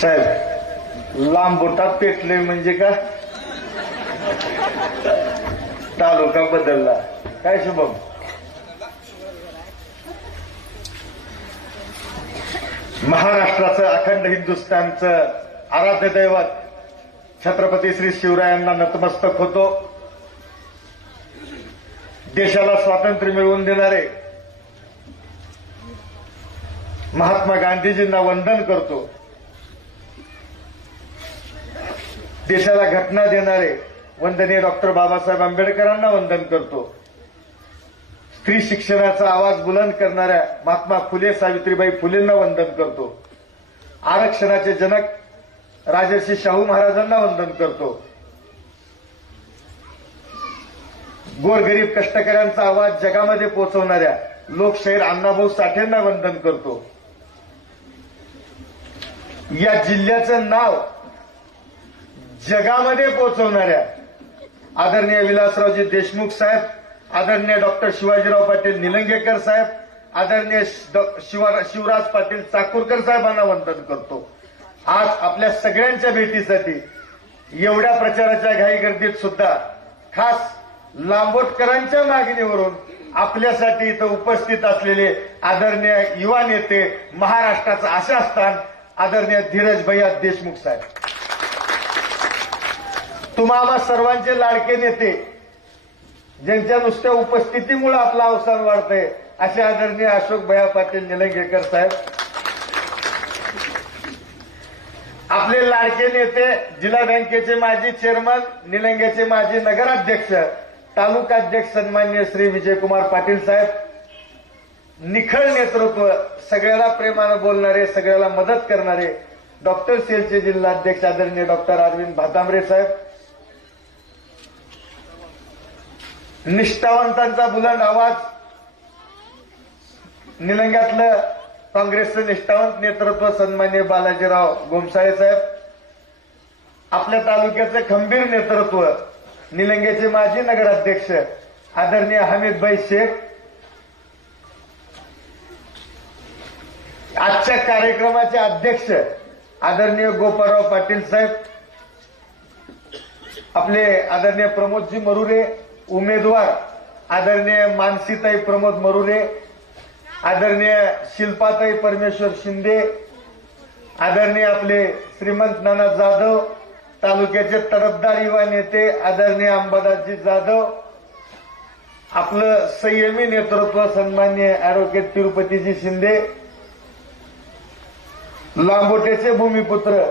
साहेब लांबोटात पेटले म्हणजे का तालुका बदलला काय शुभम? महाराष्ट्राचं अखंड हिंदुस्थानचं आराध्य दैवत छत्रपती श्री शिवरायांना नतमस्तक होतो. देशाला स्वातंत्र्य मिळवून देणारे महात्मा गांधीजींना वंदन करतो. देशाला घटना देणारे वंदनीय डॉक्टर बाबासाहेब आंबेडकरांना वंदन करतो. स्त्री शिक्षणाचा आवाज बुलंद करणाऱ्या महात्मा फुले सावित्रीबाई फुलेंना वंदन करतो. आरक्षणाचे जनक राजर्षी शाहू महाराजांना वंदन करतो. गोरगरीब कष्टकऱ्यांचा आवाज जगामध्ये पोहोचवणाऱ्या लोकशाहीर अण्णाभाऊ साठेंना वंदन करतो. या जिल्ह्याचं नाव जगामध्ये पोहोचवणाऱ्या आदरणीय विलासरावजी देशमुख साहेब, आदरणीय डॉक्टर शिवाजीराव पाटील निलंगेकर साहेब, आदरणीय शिवराज पाटील चाकूरकर साहेबांना वंदन करतो. आज आपल्या सगळ्यांच्या भेटीसाठी एवढ्या प्रचाराच्या घाई गर्दीत सुद्धा खास लांबोटकरांच्या मागणीवरून आपल्यासाठी इथं उपस्थित असलेले आदरणीय युवा नेते, महाराष्ट्राचं आशास्थान आदरणीय धीरज भैया देशमुख साहेब, तुम्हा सर्वांचे लाडके नेते, ज्यांच्या नुसत्या उपस्थितीमुळे आपलं अवसान वाढतंय, असे आदरणीय अशोक भैया पाटील निलंगेकर साहेब, आपले लाडके नेते, जिल्हा बँकेचे माजी चेअरमन, निलंगेचे माजी नगराध्यक्ष, तालुकाध्यक्ष सन्माननीय श्री विजयकुमार पाटील साहेब, निखळ नेतृत्व, सगळ्याला प्रेमानं बोलणारे, सगळ्याला मदत करणारे डॉक्टर सेलचे जिल्हाध्यक्ष आदरणीय डॉक्टर अरविंद भातांबरे साहेब, निष्ठावंतांचा बुलंद आवाज, निलंग्यातलं काँग्रेसचं निष्ठावंत नेतृत्व सन्माननीय बालाजीराव गोमसाळे साहेब, आपल्या तालुक्याचं खंबीर नेतृत्व, निलंगेचे माजी नगराध्यक्ष आदरणीय हमीदभाई शेख, आजच्या कार्यक्रमाचे अध्यक्ष आदरणीय गोपाळराव पाटील साहेब, आपले आदरणीय प्रमोदजी मरुरे, उमेदवार आदरणीय मानसीताई प्रमोद मरुरे, आदरणीय शिल्पाताई परमेश्वर शिंदे, आदरणीय आपले श्रीमंत नाना जाधव, तालुक्याचे तरफदार युवा नेते आदरणीय अंबादासजी जाधव, आपलं संयमी नेतृत्व सन्माननीय अॅडव्होकेट तिरुपतीजी शिंदे, लांबोटेचे भूमिपुत्र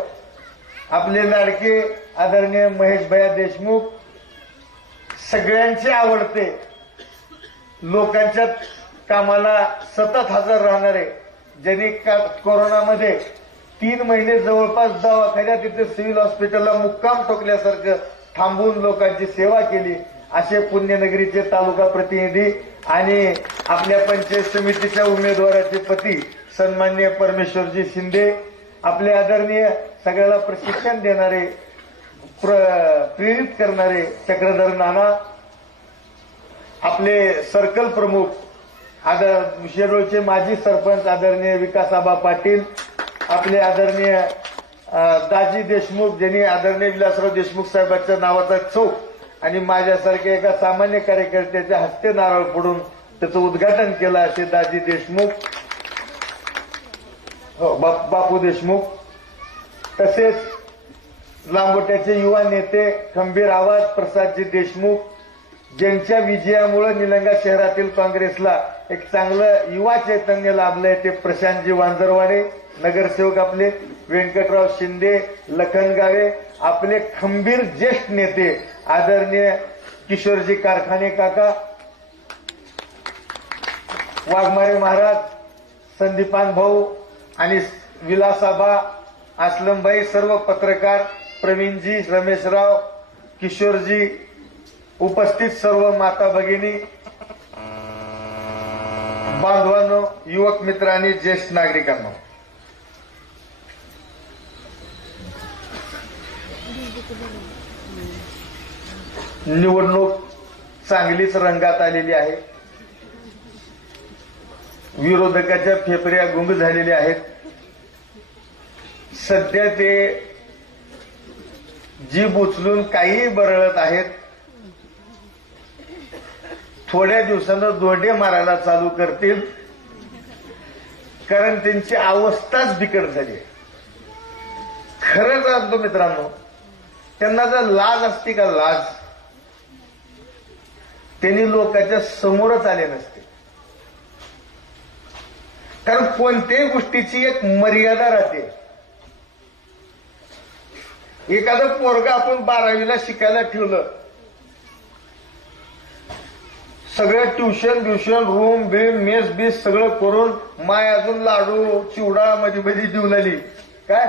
आपले लाडके आदरणीय महेश भैया देशमुख, सगळ्यांचे आवडते, लोकांच्या कामाला सतत हजर राहणारे, ज्यांनी कोरोनामध्ये 3 महिने जवळपास दवाखान्यात तिथे सिव्हिल हॉस्पिटलला मुक्काम ठोकल्यासारखं थांबून लोकांची सेवा केली, असे पुण्यनगरीचे तालुका प्रतिनिधी आणि आपल्या पंचायत समितीच्या उमेदवाराचे पती सन्माननीय परमेश्वरजी शिंदे, आपले आदरणीय सगळ्याला प्रशिक्षण देणारे, प्रेरित करणारे चक्रधर नाना, आपले सर्कल प्रमुख शिरोळचे माजी सरपंच आदरणीय विकासाबा पाटील, आपले आदरणीय दाजी देशमुख, ज्यांनी आदरणीय विलासराव देशमुख साहेबांच्या नावाचा चौक आणि माझ्यासारख्या एका सामान्य कार्यकर्त्याच्या हस्ते नारळ फोडून त्याचं उद्घाटन केलं, असे दाजी देशमुख, बापू देशमुख, तसेच लांबोट्याचे युवा नेते, खंबीर आवाज प्रसादजी देशमुख, ज्यांच्या विजयामुळे निलंगा शहरातील काँग्रेसला एक चांगलं युवा चैतन्य लाभलंय, ते प्रशांतजी वांजरवाडे, नगरसेवक आपले व्यंकटराव शिंदे, लखन गावे, आपले खंबीर ज्येष्ठ नेते आदरणीय किशोरजी कारखाने काका, वाघमारे महाराज, संदीपान भाऊ आणि विलासाबा, असलमबाई, सर्व पत्रकार, प्रवीणजी, रमेशराव, किशोरजी, उपस्थित सर्व माता भगिनी, बांधवांनो, युवक मित्र आणि ज्येष्ठ नागरिकांनो, निवडणूक चांगलीच रंगात आलेली आहे. विरोधकाच्या फेफऱ्या गुंग झालेल्या आहेत. सध्या ते जीभ उचलून काही बरळत आहेत. थोड्या दिवसानं दोंडे मारायला चालू करतील, कारण त्यांची अवस्थाच बिकट झाली. खरंच सांगतो मित्रांनो, त्यांना जर लाज असती का लाज, त्यांनी लोकांच्या समोरच आले नसते. कारण कोणत्याही गोष्टीची एक मर्यादा राहते. एखादं पोरगा आपण 12वीला शिकायला ठेवलं, सगळं ट्युशन रूम बिम मेस बीस सगळं करून माय अजून लाडू चिवडा मध्ये मध्ये देऊ लागली. काय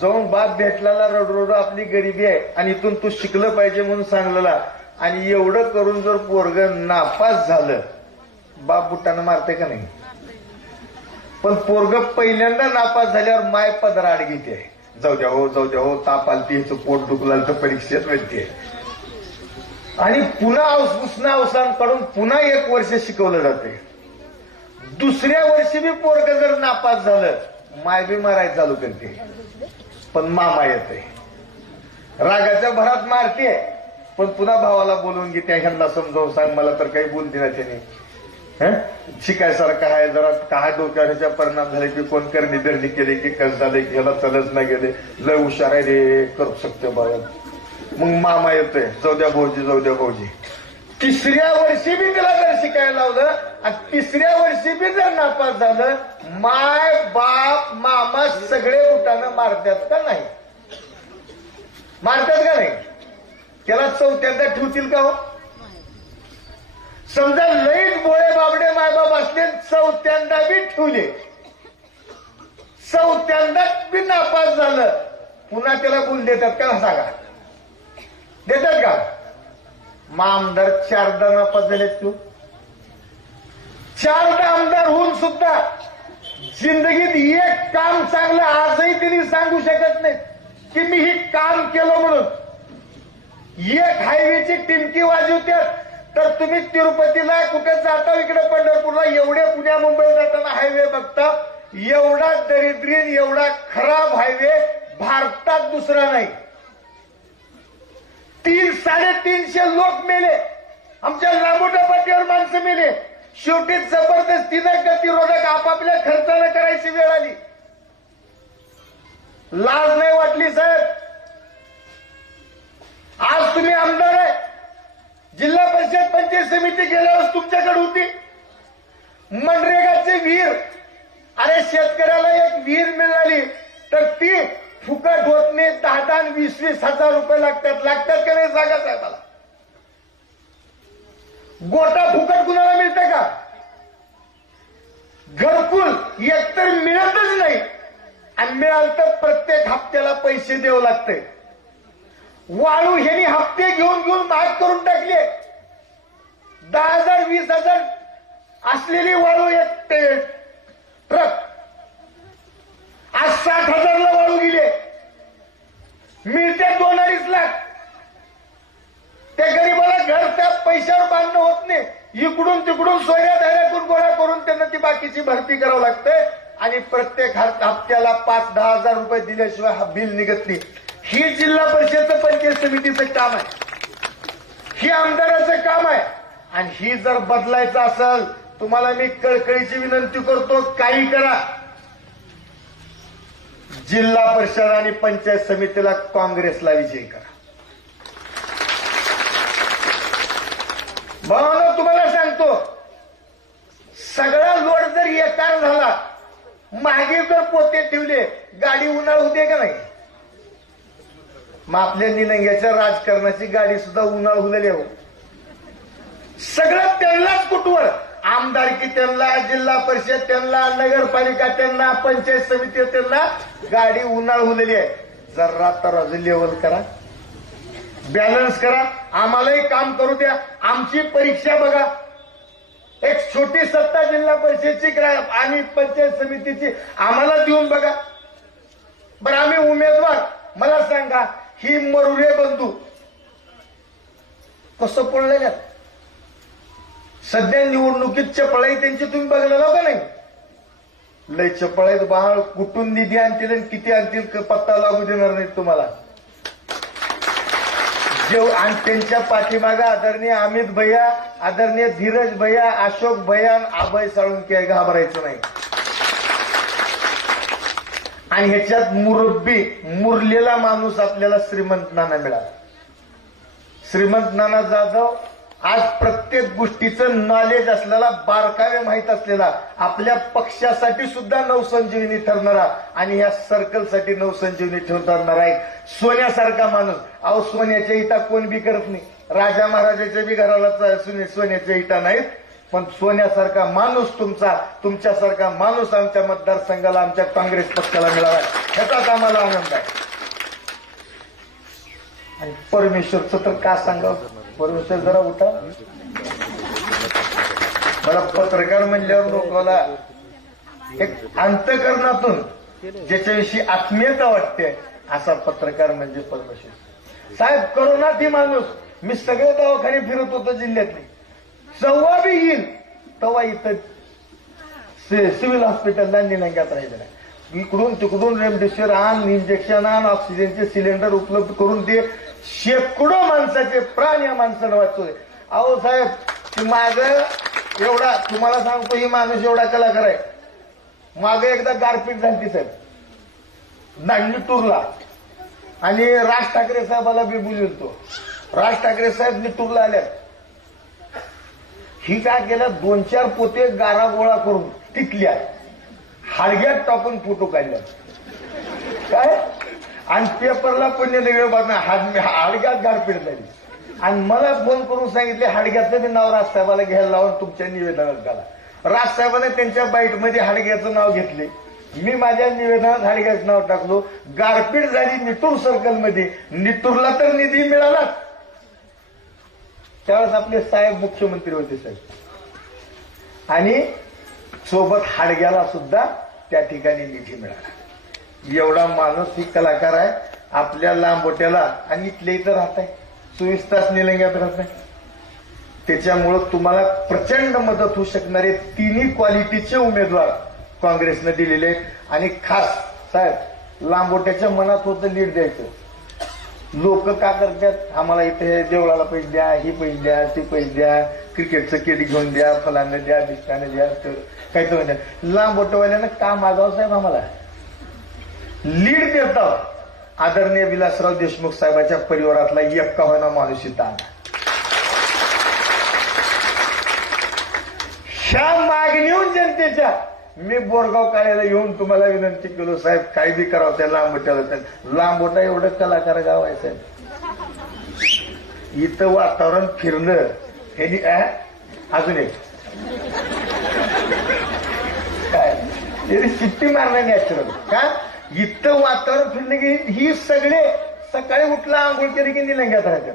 जाऊन बाप भेटला रडरोड आपली गरिबी आहे आणि इथून तू शिकलं पाहिजे म्हणून सांगलेला, आणि एवढं करून जर पोरग नापास झालं, बाप बुटानं मारते का नाही? पण पोरग पहिल्यांदा नापास झाल्यावर माय पदराड घेते, जाऊ द्या हो ताप आलती, ह्याचं पोट दुखलं तर परीक्षेत मिळते, आणि पुन्हा उसना अवसान काढून पुन्हा 1 वर्ष शिकवलं जाते. दुसऱ्या वर्षी बी पोरग जर नापास झालं, माय बी मारायला चालू करते. पण मामा येते, रागाच्या भरात मारते, पण पुन्हा भावाला बोलवून घेते, ह्यांना समजावून सांग, मला तर काही बोलते ना त्याने. शिकायसारखं आहे जरा, काय डोक्यावर ह्याच्या परिणाम झाले की कोण करणी दर्णी केले की कसं झाले की ह्याला चलच नाही गेले, लय हुशार आहे रे, करू शकते बाया. मग मामा येतोय, जाऊ द्या भाऊजी. तिसऱ्या वर्षी बी त्याला जर शिकायला लावलं आणि तिसऱ्या वर्षी बी जर नापास झालं, माय बाप मामा सगळे उठानं मारतात का नाही? मारतात का नाही? त्याला चौथ्यांदा ठेवतील का हो? समजा लईच बोळे बाबडे मायबाप असले, चौथ्यांदा बी ठेवले, चौथ्यांदा बी नापास झालं, पुन्हा त्याला गुण देतात का? सांगा, देतात का? आमदार 4दा नापास झालेत. तू 4दा आमदार होऊन सुद्धा जिंदगीत एक काम चांगलं आजही त्यांनी सांगू शकत नाही की मी ही काम केलं म्हणून. एक हायवेची टिमकी वाजवतात, तर तुम्ही तिरुपतीला कुठे जाता, इकडे पंढरपूरला, एवढे पुण्या मुंबई जाताना हायवे बघता, एवढा दरिद्रीन एवढा खराब हायवे भारतात दुसरा नाही. 300-350 लोक मेले, आमच्या लांबोटा पाट्यावर माणसं मेले. शेवटी जबरदस्तीनं गतिरोधक आपापल्या खर्चानं करायची वेळ आली. लाज नाही वाटली साहेब? आज तुम्ही आमदार आहे, जिल्हा परिषद पंचायत समिती गेल्यावर तुमच्याकडे होती. मनरेगाचे विहीर, अरे शेतकऱ्याला एक विहीर मिळाली तर ती फुकट होत नाही, 10-10 20-20 हजार रुपये लागतात का नाही? सांगा साहेबाला. गोटा फुकट कुणाला मिळतं का? घरकुल एकतर मिळतच नाही, आणि मिळालं तर प्रत्येक हप्त्याला पैसे द्यावं लागते. वाळू ह्यांनी हप्ते घेऊन महाग करून टाकले. 10,000 20,000 असलेली वाळू एक ट्रक आज 60,000ला वाळू गेले, मिळते 2-2.5 लाख. त्या गरीबाला घर त्या पैशावर बांधणं होत नाही, इकडून तिकडून सोयऱ्या धाऱ्यातून गोळा करून त्यांना ती बाकीची भरती करावं लागते, आणि प्रत्येक हप्त्याला 5-10 हजार रुपये दिल्याशिवाय हा बिल निघत नाही. ही जिल्हा परिषदचं पंचायत समितीचं काम आहे, ही आमदाराचं काम आहे. आणि ही जर बदलायचं असेल, तुम्हाला मी कळकळीची विनंती करतो, काही करा. जिल्हा परिषद आणि पंचायत समितीला काँग्रेसला विजयी करा. भावांनो, तुम्हाला सांगतो, सगळा लोड जर एकार झाला, मागे जर पोते ठेवले, गाडी उन्हाळ होते का नाही? मग आपल्या निलंग्याच्या राजकारणाची गाडी सुद्धा उन्हाळ होलेली आहे. सगळं त्यांनाच कुटवर, आमदारकी त्यांना, जिल्हा परिषद त्यांना, नगरपालिका त्यांना, पंचायत समिती त्यांना, गाडी उन्हाळ होलेली आहे. जरा तराजू लेवल करा, बॅलन्स करा, आम्हालाही काम करू द्या. आमची परीक्षा बघा, एक छोटी सत्ता जिल्हा परिषदची आणि पंचायत समितीची आम्हाला देऊन बघा बरं. आम्ही उमेदवार, मला सांगा, ही मरुरे बंधू कसं पडलेल्या सध्या निवडणुकीत चपळाई त्यांची तुम्ही बघलेला का नाही? लय चपळ आहेत बाळ, कुठून निधी आणतील आणि किती आणतील पत्ता लागू देणार नाहीत तुम्हाला. आणि त्यांच्या पाठीमागे आदरणीय अमित भैया, आदरणीय धीरज भैया, अशोक भैया, अभय साळुंके घाबरायचं नाही. आणि ह्याच्यात मुरलेला माणूस आपल्याला श्रीमंत नाना मिळाला. श्रीमंत नाना जाधव आज प्रत्येक गोष्टीचं नॉलेज असलेला, बारकावे माहीत असलेला, आपल्या पक्षासाठी सुद्धा नवसंजीवनी ठरणारा आणि या सर्कलसाठी नवसंजीवनी ठरणारा एक सोन्यासारखा माणूस. अहो सोन्याच्या इटा कोण बी करत नाही, राजा महाराजाच्या बी घराला सोन्याच्या इटा नाहीत, पण सोन्यासारखा माणूस तुमच्यासारखा माणूस आमच्या मतदारसंघाला, आमच्या काँग्रेस पक्षाला मिळाला, ह्याचाच आम्हाला आनंद आहे. आणि परमेश्वरचं तर का सांगावं, परमेश्वर जरा उठा. मला पत्रकार म्हणल्यावर लोकांना एक अंतःकरणातून ज्याच्याविषयी आत्मीयता वाटते असा पत्रकार म्हणजे परमेश्वर. साहेब करोनात ही माणूस, मी सगळे दवाखाने फिरत होतो जिल्ह्यातले, जेव्हा बी येईल तेव्हा इथं सिव्हिल हॉस्पिटलला निलंग्यात राहिलेला आहे. इकडून तिकडून रेमडेसिवीर आण, इंजेक्शन आण, ऑक्सिजनचे सिलेंडर उपलब्ध करून दे, शेकडो माणसाचे प्राण या माणसानं वाचवले. अहो साहेब माग एवढा तुम्हाला सांगतो, ही माणूस एवढा कलाकार आहे. माग एकदा गारपीट झाली साहेब निटूरला, आणि राज ठाकरे साहेबाला बी बोलवतो. राज ठाकरे साहेब निटूरला आल्या, ही काय केलं, 2-4 पोते गारा गोळा करून तिथल्या हाडग्यात टाकून फोटो काढल्या काय, आणि पेपरला पण वेगळं बातम्या, हाडग्यात गारपीट झाली. आणि मला फोन करून सांगितले हाडग्याचं बी नाव राजसाहेबाला घ्यायला लावून तुमच्या निवेदनात घाला. राजसाहेबाने त्यांच्या बाईटमध्ये हाडग्याचं नाव घेतले, मी माझ्या निवेदनात हाडग्याचं नाव टाकलो. गारपीट झाली निटूर सर्कलमध्ये, निटूरला तर निधी मिळाला. त्यावेळेस आपले साहेब मुख्यमंत्री होते साहेब, आणि सोबत हाडग्याला सुद्धा त्या ठिकाणी निधी मिळाला. एवढा माणूस ही कलाकार आहे आपल्या लांबोट्याला, आणि इथले इथं राहत आहे, 24 तास निलंग्यात राहत नाही. त्याच्यामुळं तुम्हाला प्रचंड मदत होऊ शकणारे तिन्ही क्वालिटीचे उमेदवार काँग्रेसने दिलेले आहेत. आणि खास साहेब लांबोट्याच्या मनात होतं लीड द्यायचं. लोक का करतात, आम्हाला इथे देवळाला पैसे द्या, ही पैसे द्या, ती पैसे द्या, क्रिकेटचं किट घेऊन द्या, फलानं द्या, बिस्टानं द्या, काही तर द्या. लांबोटवाल्यानं का मागावं साहेब, आम्हाला लीड देतात. आदरणीय विलासराव देशमुख साहेबांच्या परिवारातला एक होईना माणूस इथं आला. ह्या मागणीहून जनतेच्या मी बोरगाव काळ्याला येऊन तुम्हाला विनंती केलो, साहेब काही बी करावं त्या लांबोट्याला. लांबोटा एवढं कलाकार गाव आहे साहेब, इथं वातावरण फिरलं हे अजून एक काय शिट्टी मारणं नॅचरल का, इथं वातावरण फिरलं की ही सगळे सकाळी उठला आंघोळ केली की निलंग्यात राहतात.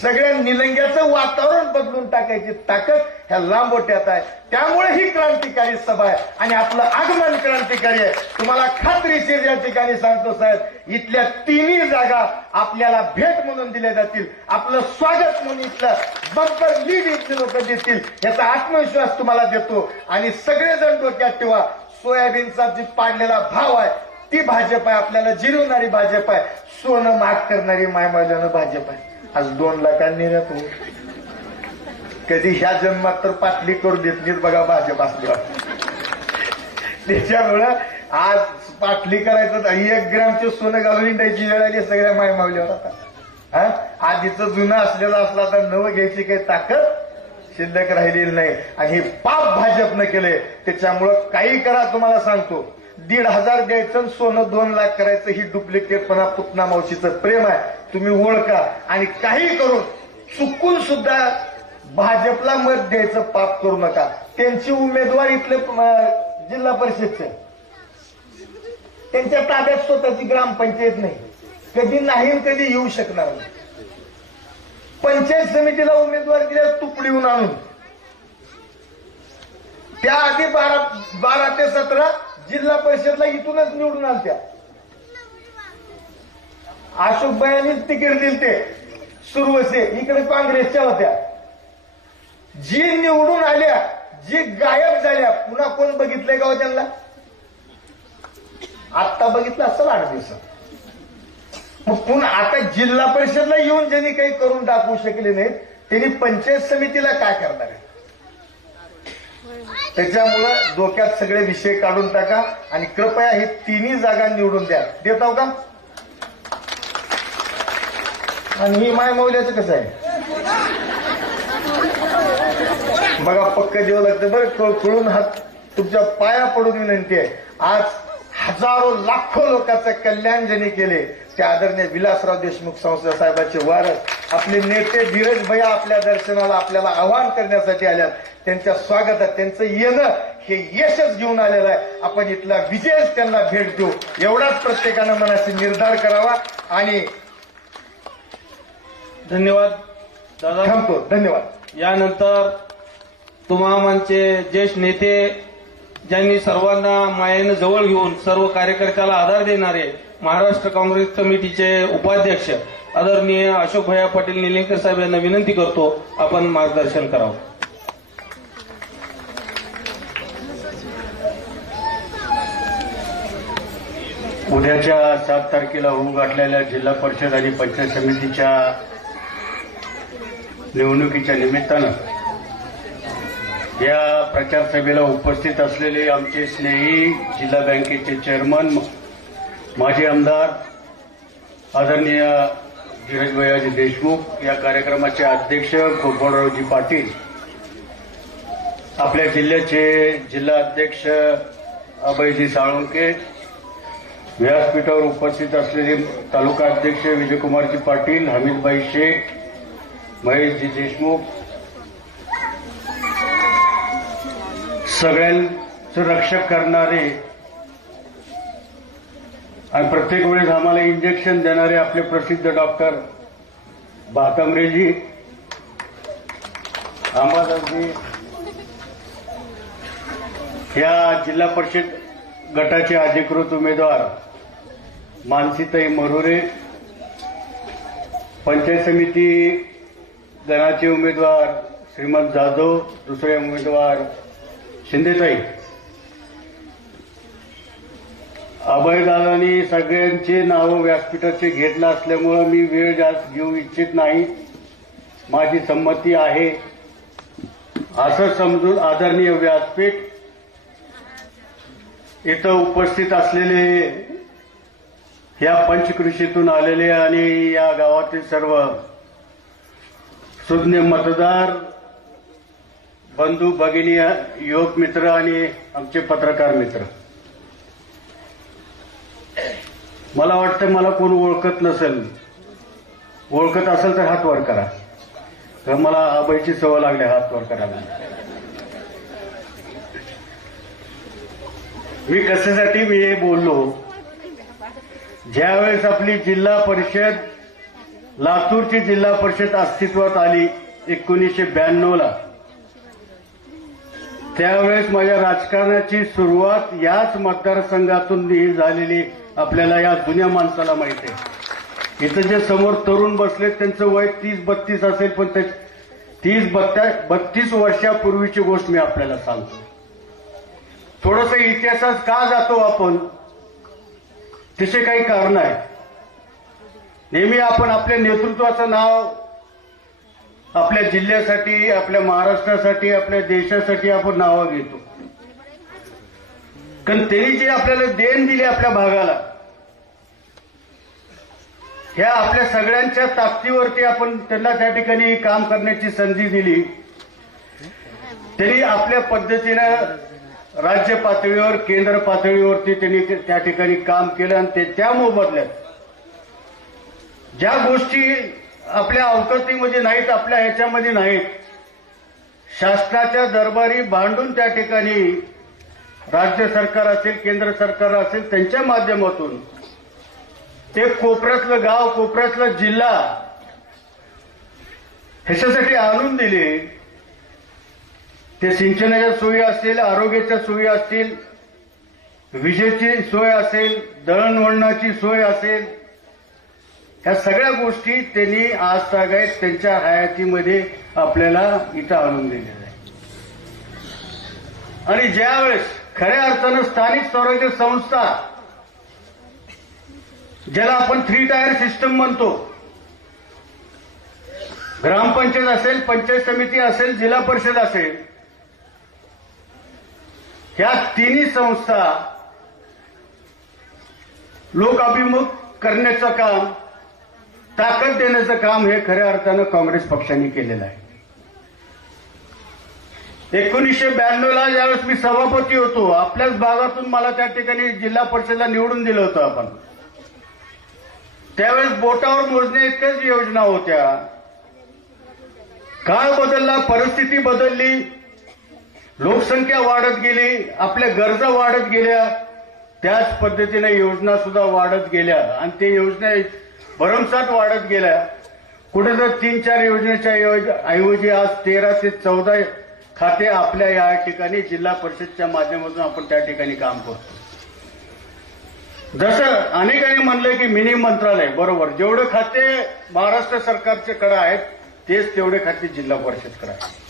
सगळ्या निलंग्याचं वातावरण बदलून टाकायची ताकद ह्या लांबोट्यात आहे. त्यामुळे ही क्रांतिकारी सभा आहे आणि आपलं आगमन क्रांतिकारी आहे. तुम्हाला खात्रीशीर या ठिकाणी सांगतो साहेब, इथल्या तिन्ही जागा आपल्याला भेट म्हणून दिल्या जातील. आपलं स्वागत म्हणून इथलं बंपर लीड इथले लोक देतील याचा आत्मविश्वास तुम्हाला देतो. आणि सगळेजण डोक्यात ठेवा, सोयाबीनचा जी पाडलेला भाव आहे ती भाजप आहे, आपल्याला जिरवणारी भाजप आहे, सोनं माग करणारी मायमाल्यानं भाजप आहे. आज 2 लाखांनी राहतो, कधी ह्या जन्मात तर पाटली करू देत नाहीत बघा भाजप असल्यावर. त्याच्यामुळं आज पाटली करायचं, 1 ग्रॅमचे सोनं घालून इंडायची वेळ आली सगळ्या मायमावल्यावर. आता आधीचं जुनं असलेलं असला तर नवं घ्यायची काही ताकद शिल्लक राहिलेली नाही. आणि हे पाप भाजपनं केलंय. त्याच्यामुळं काही करा, तुम्हाला सांगतो 1,500 द्यायचं सोनं 2 लाख करायचं, ही डुप्लिकेटपणा पुतना मावशीचं प्रेम आहे. तुम्ही ओळखा आणि काही करून चुकून सुद्धा भाजपला मत द्यायचं पाप करू नका. त्यांची उमेदवार इथले जिल्हा परिषदचे, त्यांच्या ताब्यात स्वतःची ग्रामपंचायत नाही, कधी नाही कधी येऊ शकणार नाही. पंचायत समितीला उमेदवार दिल्या तुकडीहून आणून, त्याआधी 12 ते 17 जिल्हा परिषदला इथूनच निवडून आलत्या. अशोकबाईंनीच तिकीट दिले ते सुरुवाती, इकडे काँग्रेसच्या होत्या. जी निवडून आल्या, जी गायब झाल्या पुन्हा कोण बघितलंय का हो त्यांना? आत्ता बघितलं असतं 8 दिवसात. मग पुन्हा आता जिल्हा परिषदला येऊन ज्यांनी काही करून दाखवू शकले नाहीत त्यांनी पंचायत समितीला काय करणार आहे? त्याच्यामुळं डोक्यात सगळे विषय काढून टाका आणि कृपया हे तिन्ही जागा निवडून द्या. देताव का? आणि ही माय मौल्याचं कसं आहे बघा, पक्क देऊ लागतं बरं. खुळून हात तुमच्या पाया पडून विनंती आहे. आज हजारो लाखो लोकांचं कल्याण ज्यांनी केले ते आदरणीय विलासराव देशमुख संस्था साहेबांचे वारस आपले नेते धीरज भैया आपल्या दर्शनाला आपल्याला आवाहन करण्यासाठी आल्यात. त्यांच्या स्वागतात त्यांचं येणं हे यशच घेऊन आलेलं आहे. आपण इथला विजयच त्यांना भेट देऊ एवढाच प्रत्येकानं मनाशी निर्धार करावा. आणि धन्यवाद दादा. थांबतो. धन्यवाद. यानंतर तुम्हामांचे ज्येष्ठ नेते ज्यांनी सर्वांना मायेनं जवळ घेऊन सर्व कार्यकर्त्याला आधार देणारे महाराष्ट्र काँग्रेस कमिटीचे उपाध्यक्ष आदरणीय अशोक भैया पाटील निलंगेकर साहेब यांना विनंती करतो आपण मार्गदर्शन करावं. उद्याच्या 7 तारखेला होऊ गाठलेल्या जिल्हा परिषद आणि पंचायत समितीच्या निवडणुकीच्या निमित्तानं या प्रचार सभेला उपस्थित असलेले आमचे स्नेही जिल्हा बँकेचे चेअरमन माजी आमदार आदरणीय धीरजभैयाजी देशमुख, या कार्यक्रमाचे अध्यक्ष गोपाळरावजी पाटील, आपल्या जिल्ह्याचे जिल्हा अध्यक्ष अभयजी साळुंके, व्यासपीठावर उपस्थित असलेले तालुका अध्यक्ष विजयकुमारजी पाटील, हमीदभाई शेख, महेशजी देशमुख, सगळ्यांचं रक्षक करणारे आणि प्रत्येक वेळेस आम्हाला इंजेक्शन देणारे आपले प्रसिद्ध डॉक्टर भातांब्रेजी, अंबादासजी, या जिल्हा परिषद गटाचे अधिकृत उमेदवार मानसीताई मरुरे, पंचायत समिती गणाचे उमेदवार श्रीमंत जाधव, दुसरे उमेदवार शिंदेताई, अभयदादांनी सगळ्यांचे नावं व्यासपीठाचे घेतलं असल्यामुळं मी वेळ जास्त घेऊ इच्छित नाही. माझी संमती आहे असं समजून आदरणीय व्यासपीठ इथं उपस्थित असलेले या पंचकृषीतून आलेले आणि या गावातील सर्व सुज्ञ मतदार बंधू भगिनी, युवक मित्र आणि आमचे पत्रकार मित्र, मला वाटतं मला कोण ओळखत नसेल. ओळखत असेल तर हात वर करा. तर मला अभयची सवय लागली हात वर करायला. मी कशासाठी मी हे बोललो, ज्यावेळेस आपली जिल्हा परिषद, लातूरची जिल्हा परिषद अस्तित्वात आली 1992ला, त्यावेळेस माझ्या राजकारणाची सुरुवात याच मतदारसंघातून झालेली आपल्याला या जुन्या माणसाला माहिती आहे. इथं जे समोर तरुण बसले त्यांचं वय 30-32 असेल, पण 30-32 वर्षापूर्वीची गोष्ट मी आपल्याला सांगतो. थोडंसं इतिहासात का जातो आपण, तसे काही कारण आहे. नेहमी आपण आपल्या नेतृत्वाचं नाव आपल्या जिल्ह्यासाठी, आपल्या महाराष्ट्रासाठी, आपल्या देशासाठी आपण नावं घेतो. कारण त्यांनी जे आपल्याला देण दिली आपल्या भागाला, ह्या आपल्या सगळ्यांच्या ताकदीवरती आपण त्यांना त्या ठिकाणी काम करण्याची संधी दिली. त्यांनी आपल्या पद्धतीनं राज्य पातळीवर, केंद्र पातळीवरती त्यांनी त्या ठिकाणी काम केलं आणि त्या मोबदल्यात ज्या गोष्टी आपल्या अवकातीमध्ये नाहीत, आपल्या ह्याच्यामध्ये नाहीत, शासनाच्या दरबारी भांडून त्या ठिकाणी राज्य सरकार असेल, केंद्र सरकार असेल, त्यांच्या माध्यमातून ते कोपऱ्यातलं गाव, कोपऱ्यातला जिल्हा ह्याच्यासाठी आणून दिले. ते सिंचनाच्या सोयी असतील, आरोग्याच्या सोयी असतील, विजेची सोय असेल, दळणवळणाची सोय असेल, ह्या सगळ्या गोष्टी त्यांनी आज तागायत त्यांच्या हयातीमध्ये आपल्याला इथं आणून दिलेल्या आहे. आणि ज्यावेळेस खऱ्या अर्थानं स्थानिक स्वराज्य संस्था, ज्याला आपण 3 टायर सिस्टम म्हणतो, ग्रामपंचायत असेल, पंचायत समिती असेल, जिल्हा परिषद असेल, ह्या तिन्ही संस्था लोकाभिमुख करण्याचं काम, ताकद देण्याचं काम हे खऱ्या अर्थानं काँग्रेस पक्षाने केलेलं आहे. 1992ला ज्यावेळेस मी सभापती होतो, आपल्याच भागातून मला त्या ठिकाणी जिल्हा परिषदेला निवडून दिलं होतं आपण. त्यावेळेस बोटावर मोजण्या इतक्याच योजना होत्या. काळ बदलला, परिस्थिती बदलली, लोकसंख्या वाढत गेली, आपल्या गरजा वाढत गेल्या, त्याच पद्धतीने योजना सुद्धा वाढत गेल्या आणि ते योजना भरमसाठ वाढत गेल्या. कुठे तर 3-4 योजनेच्या ऐवजी आज 13 ते 14 खाते आपल्या या ठिकाणी जिल्हा परिषदच्या माध्यमातून आपण त्या ठिकाणी काम करतो. जसं अनेकांनी म्हणलं की मिनी मंत्रालय, बरोबर, जेवढे खाते महाराष्ट्र सरकारच्याकडे आहेत तेच तेवढे खाते जिल्हा परिषदकडे आहेत.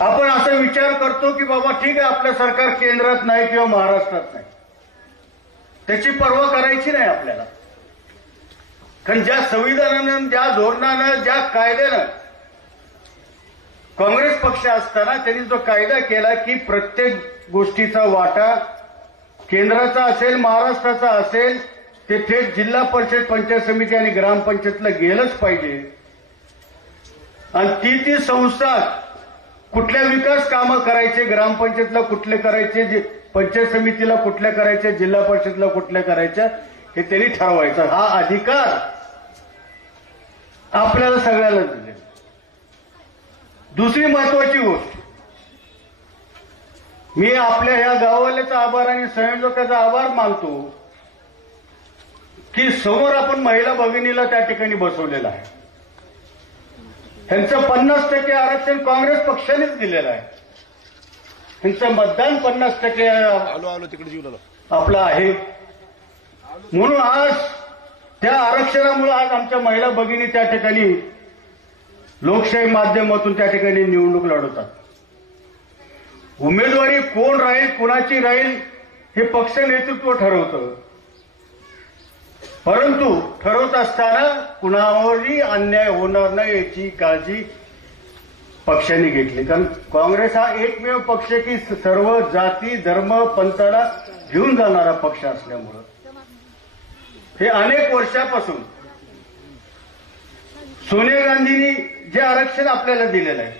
आपण असा विचार करतो की बाबा ठीक आहे, आपलं सरकार केंद्रात नाही किंवा महाराष्ट्रात नाही, त्याची पर्वा करायची नाही आपल्याला. कारण ज्या संविधानानं, ज्या धोरणानं, ज्या कायद्यानं काँग्रेस पक्ष असताना त्यांनी जो कायदा केला की प्रत्येक गोष्टीचा वाटा केंद्राचा असेल, महाराष्ट्राचा असेल, ते थेट जिल्हा परिषद, पंचायत समिती आणि ग्रामपंचायतला गेलंच पाहिजे. आणि ती संस्था कुठल्या विकास कामं करायचे, ग्रामपंचायतला कुठले करायचे, पंचायत समितीला कुठल्या करायच्या, जिल्हा परिषदला कुठल्या करायच्या, हे त्यांनी ठरवायचं. हा अधिकार आपल्याला सगळ्याला दिले. दुसरी महत्वाची गोष्ट, मी आपल्या ह्या गाववाल्याचा आभार आणि संयोजकाचा आभार मानतो की समोर आपण महिला भगिनीला त्या ठिकाणी बसवलेलं आहे. त्यांचं 50% आरक्षण काँग्रेस पक्षानेच दिलेलं आहे. त्यांचं मतदान 50% आपलं आहे. म्हणून आज त्या आरक्षणामुळे आज आमच्या महिला भगिनी त्या ठिकाणी लोकशाही माध्यमातून त्या ठिकाणी निवडणूक लढवतात. उमेदवारी कोण राहील, कुणाची राहील, हे पक्ष नेतृत्व ठरवतं. परंतु ठरवत असताना कुणावरही अन्याय होणार नाही याची काळजी पक्षाने घेतली. कारण काँग्रेस हा एकमेव पक्ष की सर्व जाती, धर्म, पंथाला घेऊन जाणारा पक्ष असल्यामुळं हे अनेक वर्षापासून सोनिया गांधींनी जे आरक्षण आपल्याला दिलेलं आहे,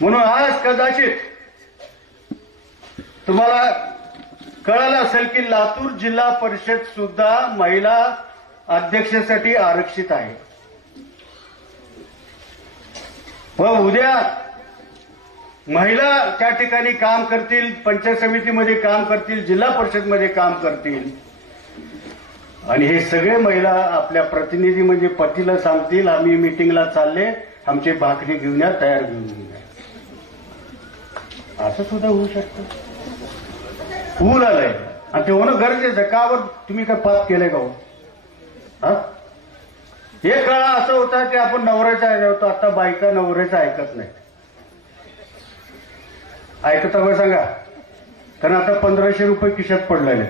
म्हणून आज कदाचित तुम्हाला कळालं असेल की लातूर जिल्हा परिषद सुद्धा महिला अध्यक्षासाठी आरक्षित आहे. व उद्या महिला त्या ठिकाणी काम करतील, पंचायत समितीमध्ये काम करतील, जिल्हा परिषदमध्ये काम करतील आणि हे सगळे महिला आपल्या प्रतिनिधी म्हणजे पतीला सांगतील आम्ही मीटिंगला चालले, आमचे भाकरी घेऊन या, तयार घेऊन या. असं सुद्धा होऊ शकतं. पूल आलंय आणि ते होणं गरजेचं. का बरं तुम्ही काय पाप केलंय का हो? एक काळ असं होता की आपण नवऱ्याचा ऐकत होतो, आता बायका नवऱ्याचं ऐकत नाही. ऐकता का सांगा? कारण आता 1500 रुपये खिशात पडलेले.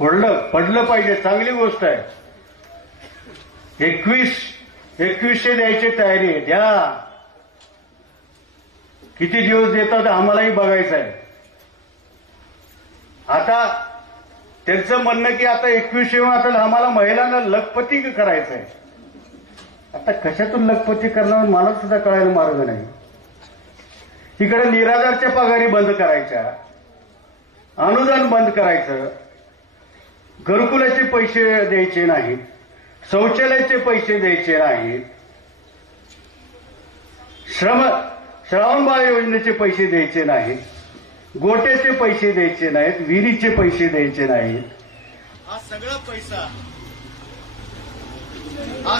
पडलं पाहिजे, चांगली गोष्ट आहे. 2100 द्यायची तयारी आहे, द्या. किती दिवस देतात आम्हालाही बघायचं आहे. आता त्यांचं म्हणणं की आता 2100 आता आम्हाला महिलांना लखपती करायचं आहे. आता कशातून लखपती करणार मला सुद्धा कळायला मार्ग नाही. इकडे निराधारच्या पगारी बंद करायच्या, अनुदान बंद करायचं, घरकुलाचे पैसे द्यायचे नाहीत, शौचालयाचे पैसे द्यायचे नाहीत, श्रावणबाळ योजनेचे पैसे द्यायचे नाहीत, गोट्याचे पैसे द्यायचे नाहीत, विहिरीचे पैसे द्यायचे नाहीत. हा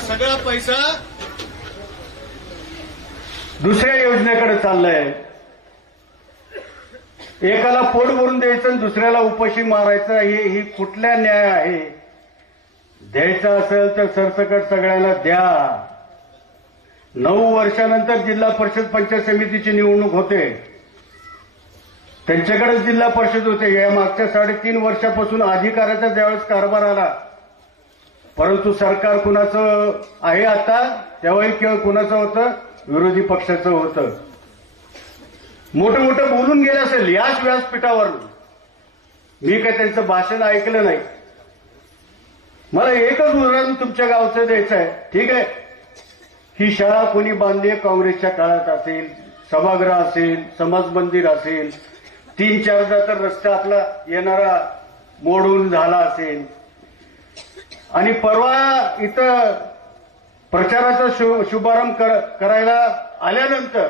सगळा पैसा दुसऱ्या योजनेकडे चाललाय. एकाला पोट भरून द्यायचं आणि दुसऱ्याला उपाशी मारायचं, ही कुठल्या न्याय आहे? द्यायचं असेल तर सरसकट सगळ्यांना द्या. 9 वर्षानंतर जिल्हा परिषद पंचायत समितीची निवडणूक होते. त्यांच्याकडेच जिल्हा परिषद होते. या मागच्या 3.5 वर्षापासून अधिकाराचा ज्यावेळेस कारभार आला, परंतु सरकार कुणाचं आहे आता, त्यावेळी केवळ कुणाचं होतं, विरोधी पक्षाचं होतं. मोठं मोठं बोलून गेलं असेल याच व्यासपीठावर. मी काय त्यांचं भाषण ऐकलं नाही. मला एकच उदाहरण तुमच्या गावचं द्यायचं आहे. ठीक आहे, ही शाळा कोणी बांधली आहे, काँग्रेसच्या काळात असेल, सभागृह असेल, समाज मंदिर असेल, 3-4दा तर रस्ता आपला येणारा मोडून झाला असेल. आणि परवा इथं प्रचाराचा शुभारंभ करायला आल्यानंतर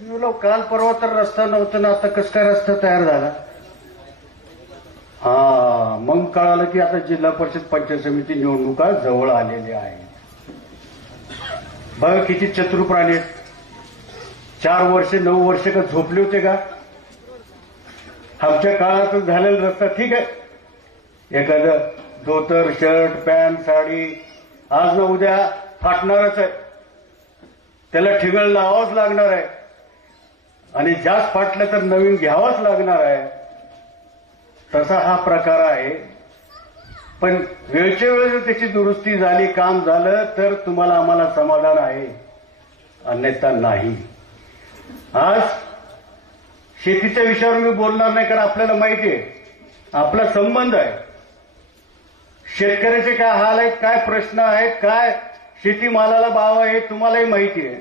मी बोललो, काल परवा तर रस्ता नव्हता ना, आता कसं काय रस्ता तयार झाला? मग कळालं की आता जिल्हा परिषद पंचायत समिती निवडणुका जवळ आलेल्या आहेत. बघा किती चतुर प्राणी आहेत. 4 वर्ष 9 वर्ष का झोपले होते का? आमच्या काळात झालेला रस्ता ठीक आहे, एखादं धोतर, शर्ट, पॅन्ट, साडी आज ना उद्या फाटणारच आहे. त्याला ठिगळ लावावंच लागणार आहे आणि जास्त फाटलं तर नवीन घ्यावंच लागणार आहे. तसा हा प्रकार आहे. पण वेळच्या वेळेस जर त्याची दुरुस्ती झाली, काम झालं, तर तुम्हाला आम्हाला समाधान आहे, अन्यथा नाही. आज शेतीच्या विषयावर मी बोलणार नाही, कारण आपल्याला माहिती आहे आपला संबंध आहे. शेतकऱ्याचे काय हाल आहेत, काय प्रश्न आहेत, काय शेतीमालाला भाव आहे, तुम्हालाही माहिती आहे.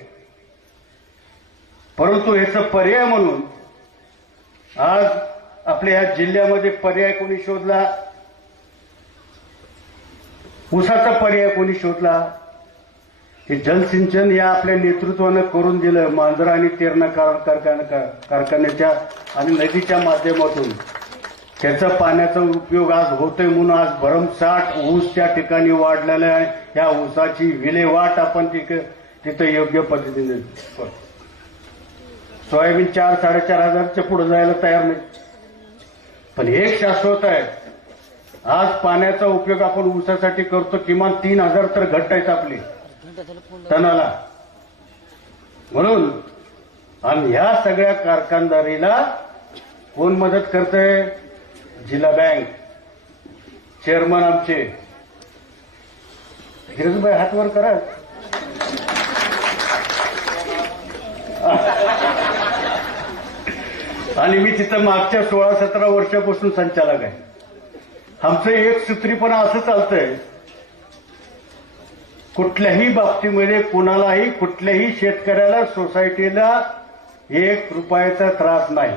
परंतु ह्याचा पर्याय म्हणून आज आपल्या ह्या जिल्ह्यामध्ये पर्याय कोणी शोधला? ऊसाचा पर्याय कोणी शोधला? हे जलसिंचन या आपल्या नेतृत्वानं करून दिलं. मांजरा आणि तेरणा कारखान्याच्या आणि नदीच्या माध्यमातून त्याचा पाण्याचा उपयोग आज होतोय. म्हणून आज भरमसाठ ऊस त्या ठिकाणी वाढलेला आहे. या ऊसाची विल्हेवाट आपण तिथं योग्य पद्धतीने, सोयाबीन 4-4.5 हजारच्या पुढे जायला तयार नाही. पण एक शाश्वत आहे, आज पाण्याचा उपयोग आपण ऊसासाठी करतो. किमान 3,000 तर घट आहेत आपले टनाला. म्हणून आणि ह्या सगळ्या कारखानदारीला कोण मदत करतंय? जिल्हा बँक. चेअरमन आमचे धीरजभाई, हात वर करा. आणि मी तिथं मागच्या 16-17 वर्षापासून संचालक आहे. आमचं एक सूत्रीपणा असं चालतंय, कुठल्याही बाबतीमध्ये कुणालाही, कुठल्याही शेतकऱ्याला, सोसायटीला 1 रुपयाचा त्रास नाही.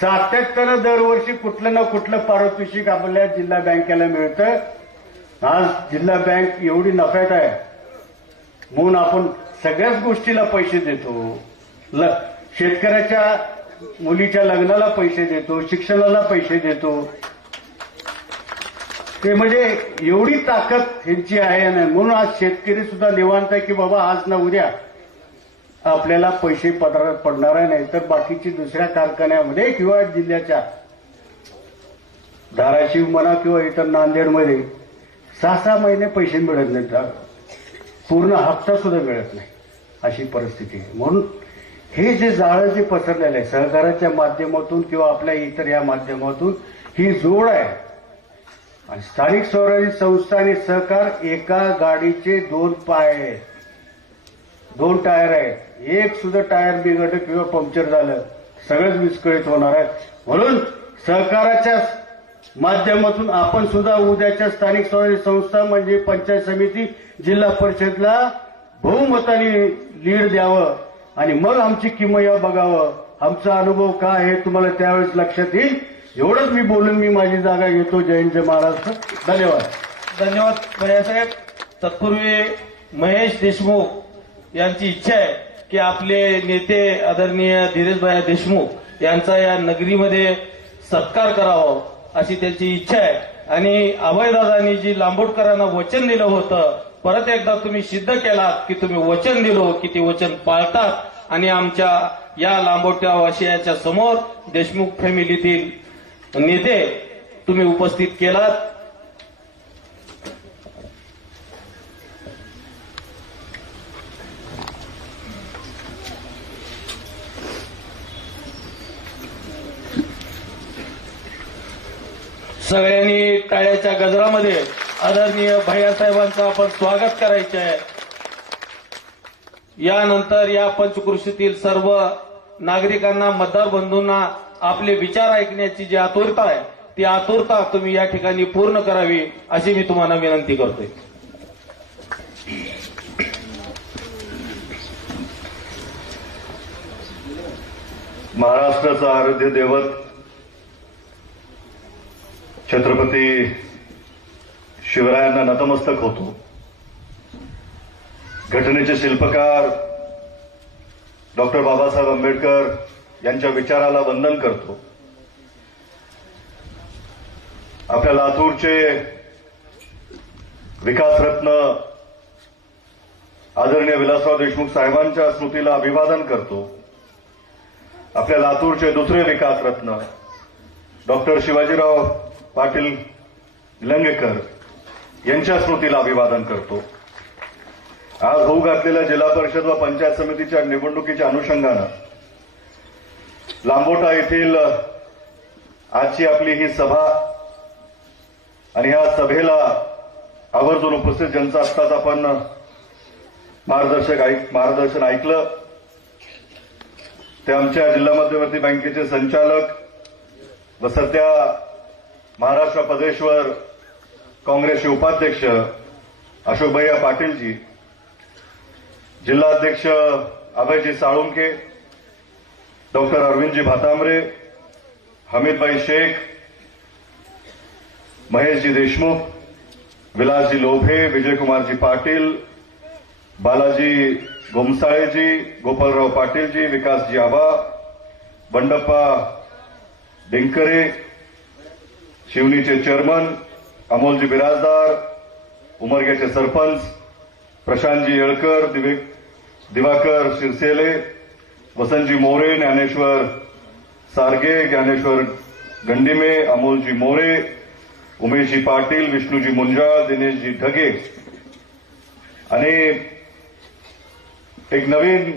सातत्यानं दरवर्षी कुठलं ना कुठलं पारितोषिक आपल्या जिल्हा बँकेला मिळतं. आज जिल्हा बँक एवढी नफ्यात आहे म्हणून आपण सगळ्याच गोष्टीला पैसे देतो. शेतकऱ्याच्या मुलीच्या लग्नाला पैसे देतो, शिक्षणाला पैसे देतो. ते म्हणजे एवढी ताकद ह्यांची आहे ना. म्हणून आज शेतकरी सुद्धा निवांत आहे की बाबा आज ना उद्या आपल्याला पैसे पदरात पडणार नाही. तर बाकीची दुसऱ्या कारखान्यामध्ये किंवा जिल्ह्याच्या धाराशिव म्हणा किंवा इतर नांदेडमध्ये 6-6 महिने पैसे मिळत नाहीत, पूर्ण हप्ता सुद्धा मिळत नाही, अशी परिस्थिती आहे. म्हणून हे जे जाळं जे पसरलेलं आहे सहकाराच्या माध्यमातून किंवा आपल्या इतर या माध्यमातून, ही जोड आहे. आणि स्थानिक स्वराज्य संस्था आणि सहकार एका गाडीचे 2 पाय आहेत, 2 टायर आहेत. एक सुद्धा टायर बिघडलं किंवा पंक्चर झालं सगळंच विस्कळीत होणार आहे. म्हणून सहकाराच्या माध्यमातून आपण सुद्धा उद्याच्या स्थानिक स्वराज्य संस्था म्हणजे पंचायत समिती, जिल्हा परिषदला बहुमताने लीड द्यावं आणि मग आमची किमया बघावं. आमचा अनुभव काय आहे तुम्हाला त्यावेळेस लक्षात येईल. एवढंच मी बोलून मी माझी जागा घेतो. जय हिंद, जय महाराष्ट्र. धन्यवाद. धन्यवाद भैयासाहेब. तत्पूर्वी महेश देशमुख यांची इच्छा आहे की आपले नेते आदरणीय धीरजभाई देशमुख यांचा या नगरीमध्ये सत्कार करावा, अशी त्यांची इच्छा आहे. आणि अभयदादांनी जी लांबोटकरांना वचन दिलं होतं, परत एकदा तुम्ही सिद्ध केलात की तुम्ही वचन दिलं की ते वचन पाळतात. आणि आमच्या या लांबोट्या वाशियाच्या समोर देशमुख फॅमिलीतील नेते तुम्ही उपस्थित केलात. सगळ्यांनी टाळ्याच्या गजरामध्ये आदरणीय भैयासाहेबांचं आपण स्वागत करायचे आहे. यानंतर या पंचकृषीतील सर्व नागरिकांना, मतदार बंधूंना आपले विचार ऐकण्याची जी आतुरता आहे ती आतुरता तुम्ही या ठिकाणी पूर्ण करावी अशी मी तुम्हाला विनंती करतोय. महाराष्ट्राचा आराध्य दैवत छत्रपती शिवरायांना नतमस्तक होतो. घटनेचे शिल्पकार डॉक्टर बाबासाहेब आंबेडकर यांच्या विचाराला वंदन करतो. आपल्या लातूरचे विकासरत्न आदरणीय विलासराव देशमुख साहेबांच्या स्मृतीला अभिवादन करतो. आपल्या लातूरचे दुसरे विकासरत्न डॉक्टर शिवाजीराव पाटील निलंगेकर यांच्या स्मृतीला अभिवादन करतो. आज होऊ घातलेल्या जिल्हा परिषद व पंचायत समितीच्या निवडणुकीच्या अनुषंगानं लांबोटा येथील आजची आपली ही सभा आणि या सभेला आवर्जून उपस्थित ज्यांचं आत्ताच आपण मार्गदर्शन ऐकलं ते आमच्या जिल्हा मध्यवर्ती बँकेचे संचालक व सध्या महाराष्ट्र प्रदेशवर काँग्रेसचे उपाध्यक्ष अशोकभैया पाटीलजी, जिल्हाध्यक्ष अभयजी साळुंके, डॉक्टर अरविंदजी भातांबरे, हमीदभाई शेख, महेशजी देशमुख, विलासजी लोभे, विजयकुमारजी पाटील, बालाजी गोमसाळेजी, गोपालराव पाटीलजी, विकासजी आबा, बंडप्पा डिंकरे, शिवनीचे चेअरमन अमोलजी बिराजदार, उमरग्याचे सरपंच प्रशांतजी येळकर, दिवाकर शिरसेले, वसंतजी मोरे, ज्ञानेश्वर सारगे, ज्ञानेश्वर गंडिमे, अमोलजी मोरे, उमेशजी पाटील, विष्णूजी मुंजाळ, दिनेशजी ढगे आणि एक नवीन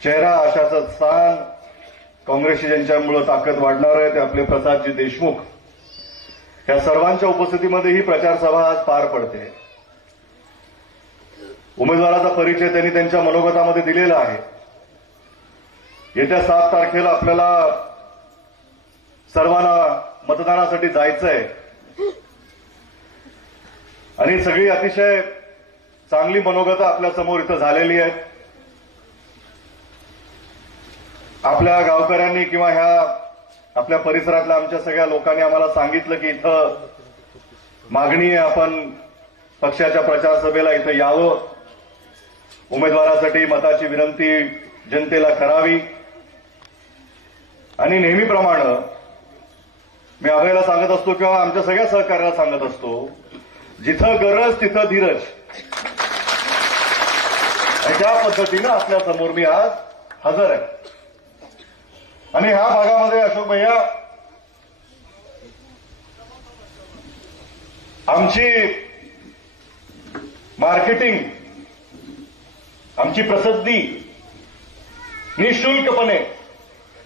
चेहरा आशाचं स्थान काँग्रेसची ज्यांच्यामुळे ताकद वाढणार आहे ते आपले प्रसादजी देशमुख, या सर्वांच्या उपस्थितीमध्ये ही प्रचार सभा आज पार पडते. उमेदवाराचा परिचय त्यांनी त्यांच्या मनोगतामध्ये दिलेला आहे. येत्या 7 तारखेला आपल्याला सर्वांना मतदानासाठी जायचंय आणि सगळी अतिशय चांगली मनोगतं आपल्या समोर इथं झालेली आहेत. आपल्या गावकऱ्यांनी किंवा ह्या आपल्या परिसरातल्या आमच्या सगळ्या लोकांनी आम्हाला सांगितलं की इथं मागणी आहे, आपण पक्षाच्या प्रचार सभेला इथं यावं, उमेदवारासाठी मताची विनंती जनतेला करावी. आणि नेहमीप्रमाणे मी अभयला सांगत असतो किंवा आमच्या सगळ्या सहकार्याला सांगत असतो, जिथं गरज तिथं धीरज, आणि त्या पद्धतीनं आपल्या समोर मी आज हजर आहे. आणि ह्या भागामध्ये अशोक भैया आमची मार्केटिंग, आमची प्रसिद्धी निःशुल्कपणे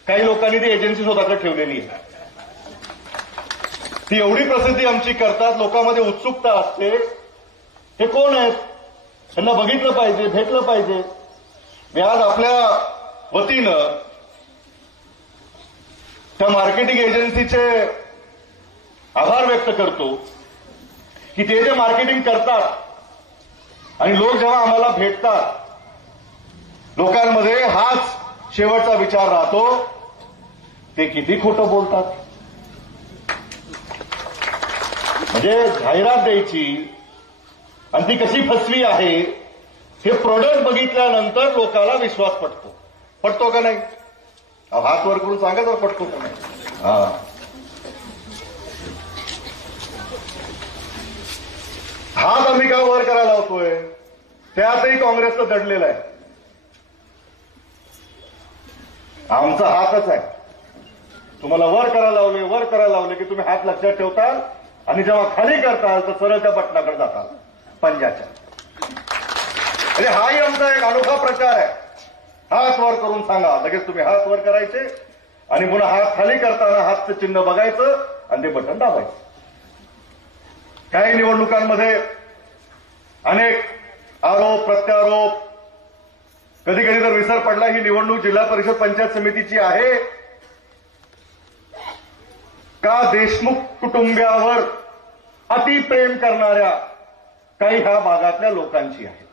काही लोकांनी ती एजन्सी स्वतःकडे ठेवलेली आहे. ती एवढी प्रसिद्धी आमची करतात, लोकांमध्ये उत्सुकता असते, हे कोण आहेत, त्यांना बघितलं पाहिजे, भेटलं पाहिजे. मी आज आपल्या वतीनं त्या मार्केटिंग एजन्सीचे आभार व्यक्त करतो की ते जे मार्केटिंग करतात आणि लोक जेव्हा आम्हाला भेटतात, लोकांमध्ये हाच शेवटचा विचार राहतो, ते किती खोटं बोलतात. म्हणजे जाहिरात द्यायची आणि ती कशी फसवी आहे हे प्रोडक्ट बघितल्यानंतर लोकांना विश्वास पटतो का नाही? हात वर करून सांगा तर पटतो का नाही? हात आम्ही का वर करायला लावतोय, त्यातही काँग्रेसचं दडलेलं आहे. आमचा हातच आहे. तुम्हाला वर करायला लावले की तुम्ही हात लक्षात ठेवताल आणि जेव्हा खाली करताल तर सरळ त्या बटनाकडे जाताल पंजाच्या. म्हणजे हाही आमचा एक अनोखा प्रचार आहे. हात वर करून सांगा, लगेच तुम्ही हात वर करायचे आणि पुन्हा हात खाली करताना हातचं चिन्ह बघायचं आणि ते बटन दाबायचं. काही निवडणुकांमध्ये अनेक आरोप प्रत्यारोप, कधी कधी तर विसर पडला ही निवडणूक जिल्हा परिषद पंचायत समितीची आहे का देशमुख कुटुंबियावर अतिप्रेम करणाऱ्या काही ह्या भागातल्या लोकांची आहे.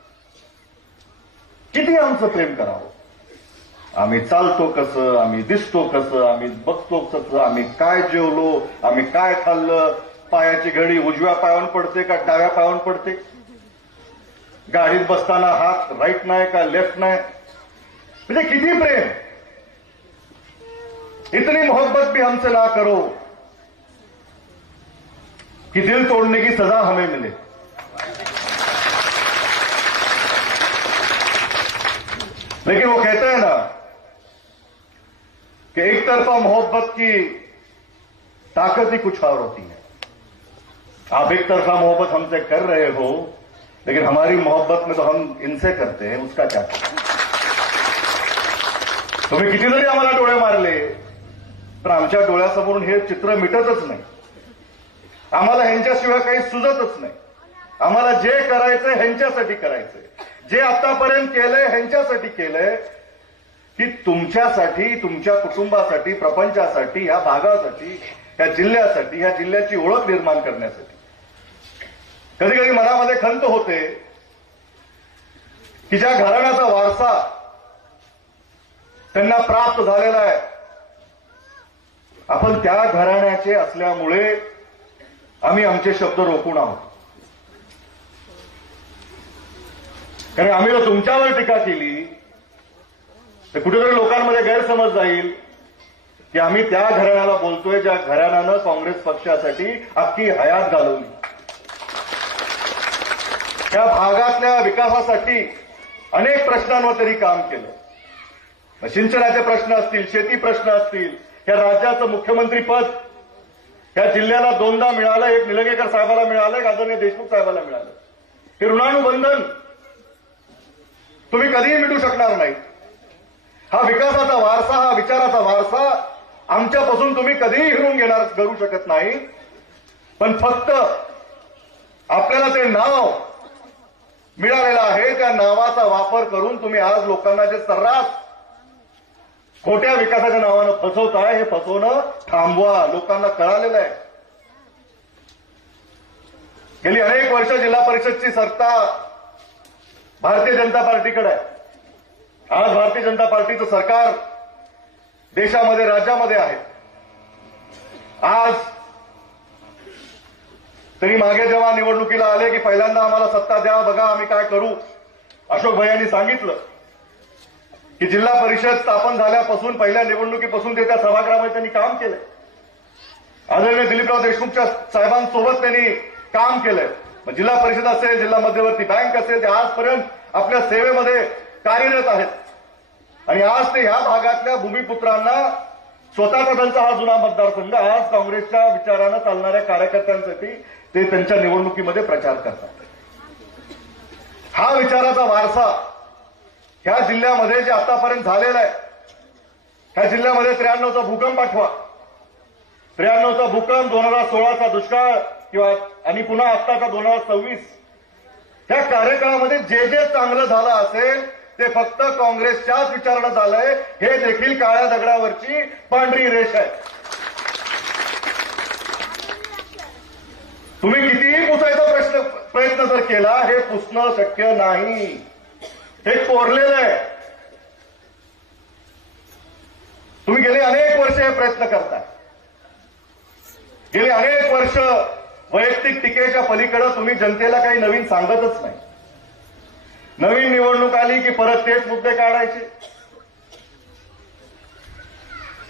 किती आमचं प्रेम करावं, आम्ही चालतो कसं, आम्ही दिसतो कसं, आम्ही बघतो कसं, आम्ही काय जेवलो, आम्ही काय खाल्लं, पायाची घडी उजव्या पायावर पडते का डाव्या पायावर पडते, गाडीत बसताना हात राईट नाही का लेफ्ट नाही, म्हणजे किती प्रेम. इतनी मोहब्बत भी हमसे ना करो कि दिल तोड़ने की सजा हमें मिले. लेकिन वो कहते हैं ना कि एक तरफा मोहब्बत की ताकत ही कुछ और होती है. आप एक तरफा मोहब्बत हमसे कर रहे हो, लेकिन हमारी मोहब्बत में तो हम इनसे करते हैं, उसका क्या करें. तुम्ही किती जरी आम्हाला डोळे मारले तर आमच्या डोळ्यासमोरून हे चित्र मिटतच नाही. आम्हाला ह्यांच्याशिवाय काही सुचतच नाही. आम्हाला जे करायचंय ह्यांच्यासाठी करायचंय, जे आतापर्यंत केलंय ह्यांच्यासाठी केलंय, की तुमच्यासाठी, तुमच्या कुटुंबासाठी, प्रपंचासाठी, या भागासाठी, या जिल्ह्यासाठी, या जिल्ह्याची ओळख निर्माण करण्यासाठी. कधी कधी मनामध्ये खंत होते की ज्या घराण्याचा वारसा त्यांना प्राप्त झालेला आहे, आपण त्या घराण्याचे असल्यामुळे आम्ही आमचे शब्द रोखून आहोत. कारण आम्ही जर तुमच्यावर टीका केली तर कुठेतरी लोकांमध्ये गैरसमज जाईल की आम्ही त्या घराण्याला बोलतोय ज्या घराण्यानं काँग्रेस पक्षासाठी अख्खी हयात घालवली, त्या भागातल्या विकासासाठी अनेक प्रश्नांवर तरी काम केलं. सिंचनाचे प्रश्न असतील, शेती प्रश्न असतील, या राज्याचं मुख्यमंत्री पद या जिल्ह्याला दोनदा मिळालं. एक निलंगेकर साहेबाला मिळालं, एक आदरणीय देशमुख साहेबाला मिळालं. हे ऋणानुबंधन तुम्ही कधीही मिटू शकणार नाही. हा विकासाचा वारसा, हा विचाराचा वारसा आमच्यापासून तुम्ही कधीही हिरून करू शकत नाही. पण फक्त आपल्याला ते नाव मिळालेलं आहे, त्या नावाचा वापर करून तुम्ही आज लोकांना जे सर्रास खोट्या विकासाच्या नावानं फसवताय, हे फसवणं थांबवा. लोकांना कळालेलं आहे. गेली अनेक वर्ष जिल्हा परिषदची सत्ता भारतीय जनता पार्टीकडे आहे. आज भारतीय जनता पार्टीचं सरकार देशामध्ये, राज्यामध्ये आहे. आज तरी मागे जेव्हा निवडणुकीला आले की पहिल्यांदा आम्हाला सत्ता द्या, बघा आम्ही काय करू, अशोक भैयांनी सांगितलं की जिल्हा परिषद स्थापन झाल्यापासून, पहिल्या निवडणुकीपासून ते त्या सभागृहामध्ये त्यांनी काम केलंय. आदरणीय दिलीपराव देशमुखच्या साहेबांसोबत त्यांनी काम केलंय. जिल्हा परिषद असेल, जिल्हा मध्यवर्ती बँक असेल, ते आजपर्यंत आपल्या सेवेमध्ये कार्यरत आहेत. आणि आज ते ह्या भागातल्या भूमिपुत्रांना, स्वतःचा त्यांचा हा जुना मतदारसंघ, आज काँग्रेसच्या विचारानं चालणाऱ्या कार्यकर्त्यांसाठी ते त्यांच्या निवडणुकीमध्ये प्रचार करतात. हा विचाराचा वारसा ह्या जिल्ह्यामध्ये जे आतापर्यंत झालेला आहे, ह्या जिल्ह्यामध्ये 93चा भूकंप आठवा, 93चा भूकंप, 2016चा दुष्काळ आणि पुन्हा आत्ताचा 2026, त्या कार्यकाळामध्ये जे जे चांगलं झालं असेल ते फक्त काँग्रेसच्याच विचारानं झालंय. हे देखील काळ्या दगडावरची पांढरी रेष आहे. तुम्ही कितीही पुसायचा प्रयत्न जर केला, हे पुसणं शक्य नाही. हे कोरलेलं आहे. तुम्ही गेले अनेक वर्ष हे प्रयत्न करताय. गेले अनेक वर्ष वैयक्तिक टीकेच्या पलीकडे तुम्ही जनतेला काही नवीन सांगतच नाही. नवीन निवडणूक आली की परत तेच मुद्दे काढायचे,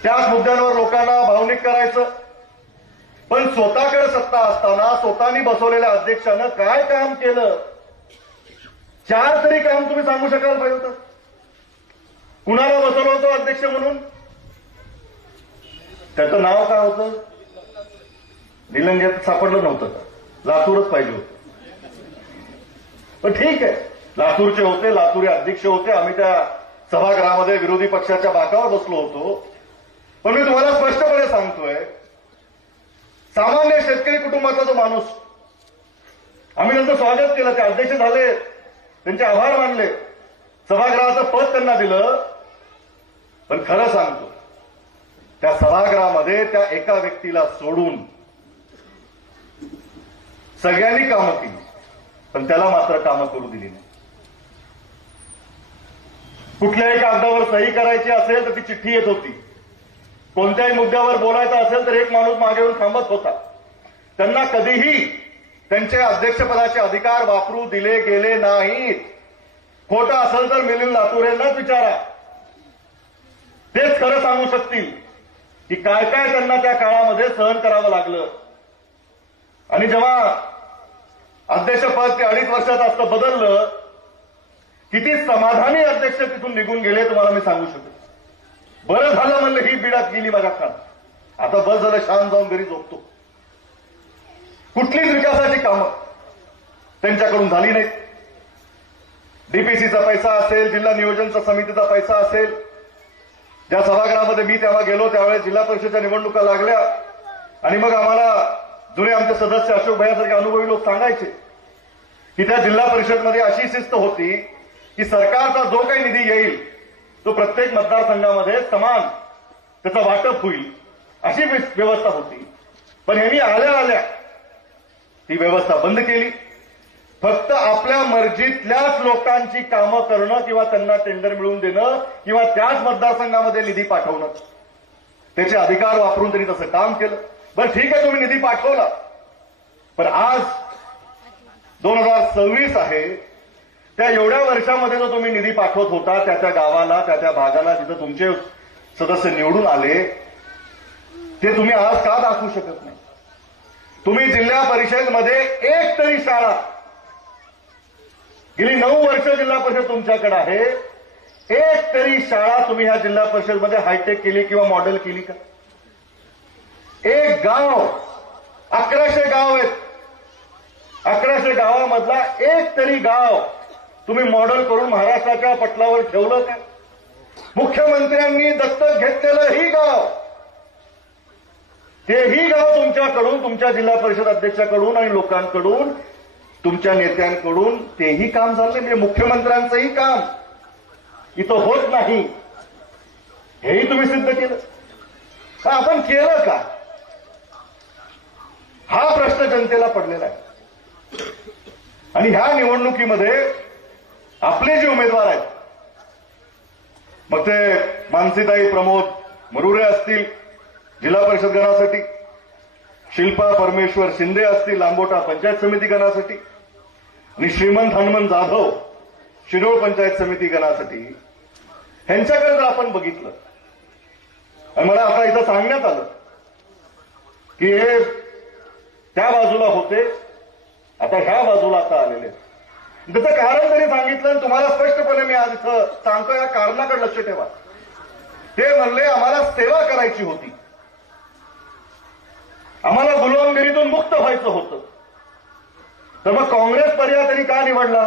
त्याच मुद्द्यांवर लोकांना भावनिक करायचं. पण स्वतःकडे सत्ता असताना स्वतःनी बसवलेल्या अध्यक्षानं काय काम केलं, 4 तरी काम तुम्ही सांगू शकाल पाहिजे होतं. कुणाला बसवलं होतं अध्यक्ष म्हणून, त्याचं नाव काय होतं, निलंग्यात सापडलं नव्हतं का, लातूरच पाहिजे होतं. पण ठीक आहे, लातूरचे होते, लातूरी अध्यक्ष होते. आम्ही त्या सभागृहामध्ये विरोधी पक्षाच्या बाकावर बसलो होतो. पण मी तुम्हाला स्पष्टपणे सांगतोय सामान्य शेतकरी कुटुंबातला तो माणूस. आम्ही त्यांचं स्वागत केलं, ते अध्यक्ष झाले, त्यांचे आभार मानले, सभागृहाचं पद त्यांना दिलं. पण खरं सांगतो, त्या सभागृहामध्ये त्या एका व्यक्तीला सोडून सगळ्यांनी कामं केली, पण त्याला मात्र कामं करू दिली नाही. कुठल्याही कागदावर सही करायची असेल तर ती चिठ्ठी येत होती. कोणत्याही मुद्द्यावर बोलायचं असेल तर एक माणूस मागे येऊन थांबत होता. त्यांना कधीही त्यांचे अध्यक्षपदाचे अधिकार वापरू दिले गेले नाहीत. खोटं असेल तर मिलिंद लातूरेंनाच विचारा, तेच खरं सांगू शकतील की काय काय त्यांना त्या काळामध्ये सहन करावं लागलं. आणि जेव्हा अध्यक्षपद ते 2.5 वर्षात असतं बदललं, किती समाधानी अध्यक्ष तिथून निघून गेले तुम्हाला मी सांगू शकतो. बरं झालं म्हणलं ही बिडात गेली माझ्या काळात, आता बस झालं, शांत जाऊन घरी झोपतो. कुठलीच विकासाची कामं त्यांच्याकडून झाली नाहीत. डीपीसीचा पैसा असेल, जिल्हा नियोजन समितीचा पैसा असेल, ज्या सभागृहामध्ये मी तेव्हा गेलो त्यावेळेस जिल्हा परिषदेच्या निवडणुका लागल्या आणि मग आम्हाला जुने आमचे सदस्य अशोक भैयासारखे अनुभवी लोक सांगायचे की त्या जिल्हा परिषदमध्ये अशी शिस्त होती की सरकारचा जो काही निधी येईल तो प्रत्येक मतदारसंघामध्ये समान त्याचं वाटप होईल, अशी व्यवस्था होती. पण ह्यांनी आल्या आल्या ती व्यवस्था बंद केली. फक्त आपल्या मर्जीतल्याच लोकांची कामं करणं किंवा त्यांना टेंडर मिळवून देणं किंवा त्याच मतदारसंघामध्ये निधी पाठवणं, त्याचे अधिकार वापरून त्यांनी तसं काम केलं. बरं ठीक आहे, तुम्ही निधी पाठवला, पण आज 2026 आहे, त्या एवढ्या वर्षामध्ये जो तुम्ही निधी पाठवत होता त्या त्या गावाला, त्या त्या भागाला जिथं तुमचे सदस्य निवडून आले, ते तुम्ही आज का दाखवू शकत नाही? तुम्ही जिल्हा परिषदमध्ये एक तरी शाळा, गेली 9 वर्ष जिल्हा परिषद तुमच्याकडे आहे, एक तरी शाळा तुम्ही ह्या जिल्हा परिषदमध्ये हायटेक केली किंवा मॉडेल केली का? एक गाव, 1100 गाव आहेत, 1100 गावामधला एक तरी गाव तुम्ही मॉडेल करून महाराष्ट्राच्या पटलावर ठेवलं का? मुख्यमंत्र्यांनी दत्तक घेतलेलं ही गाव, तेही गाव तुमच्याकडून, तुमच्या जिल्हा परिषद अध्यक्षाकडून आणि लोकांकडून, तुमच्या नेत्यांकडून तेही काम झालं. म्हणजे मुख्यमंत्र्यांचंही काम इथं होत नाही, हेही तुम्ही सिद्ध केलं. आपण केलं का? हा प्रश्न जनतेला पडलेला आहे. आणि ह्या निवडणुकीमध्ये आपले जे उमेदवार आहेत, मग ते मानसीताई प्रमोद मरुरे असतील जिल्हा परिषद गणासाठी, शिल्पा परमेश्वर शिंदे असतील लांबोटा पंचायत समिती गणासाठी, आणि श्रीमंत हनुमंत जाधव शिरोळ पंचायत समिती गणासाठी, ह्यांच्याकडे जर आपण बघितलं, आणि मला आता इथं सांगण्यात आलं की हे त्या बाजूला होते, आता ह्या बाजूला आता आलेले. त्याचं कारण तरी सांगितलं आणि तुम्हाला स्पष्टपणे मी आज इथं सांगतो, या कारणाकडे लक्ष ठेवा. ते म्हणले आम्हाला सेवा करायची होती, आम्हाला गुलामगिरीतून मुक्त व्हायचं होतं. तर मग काँग्रेस पर्याय तरी का निवडला?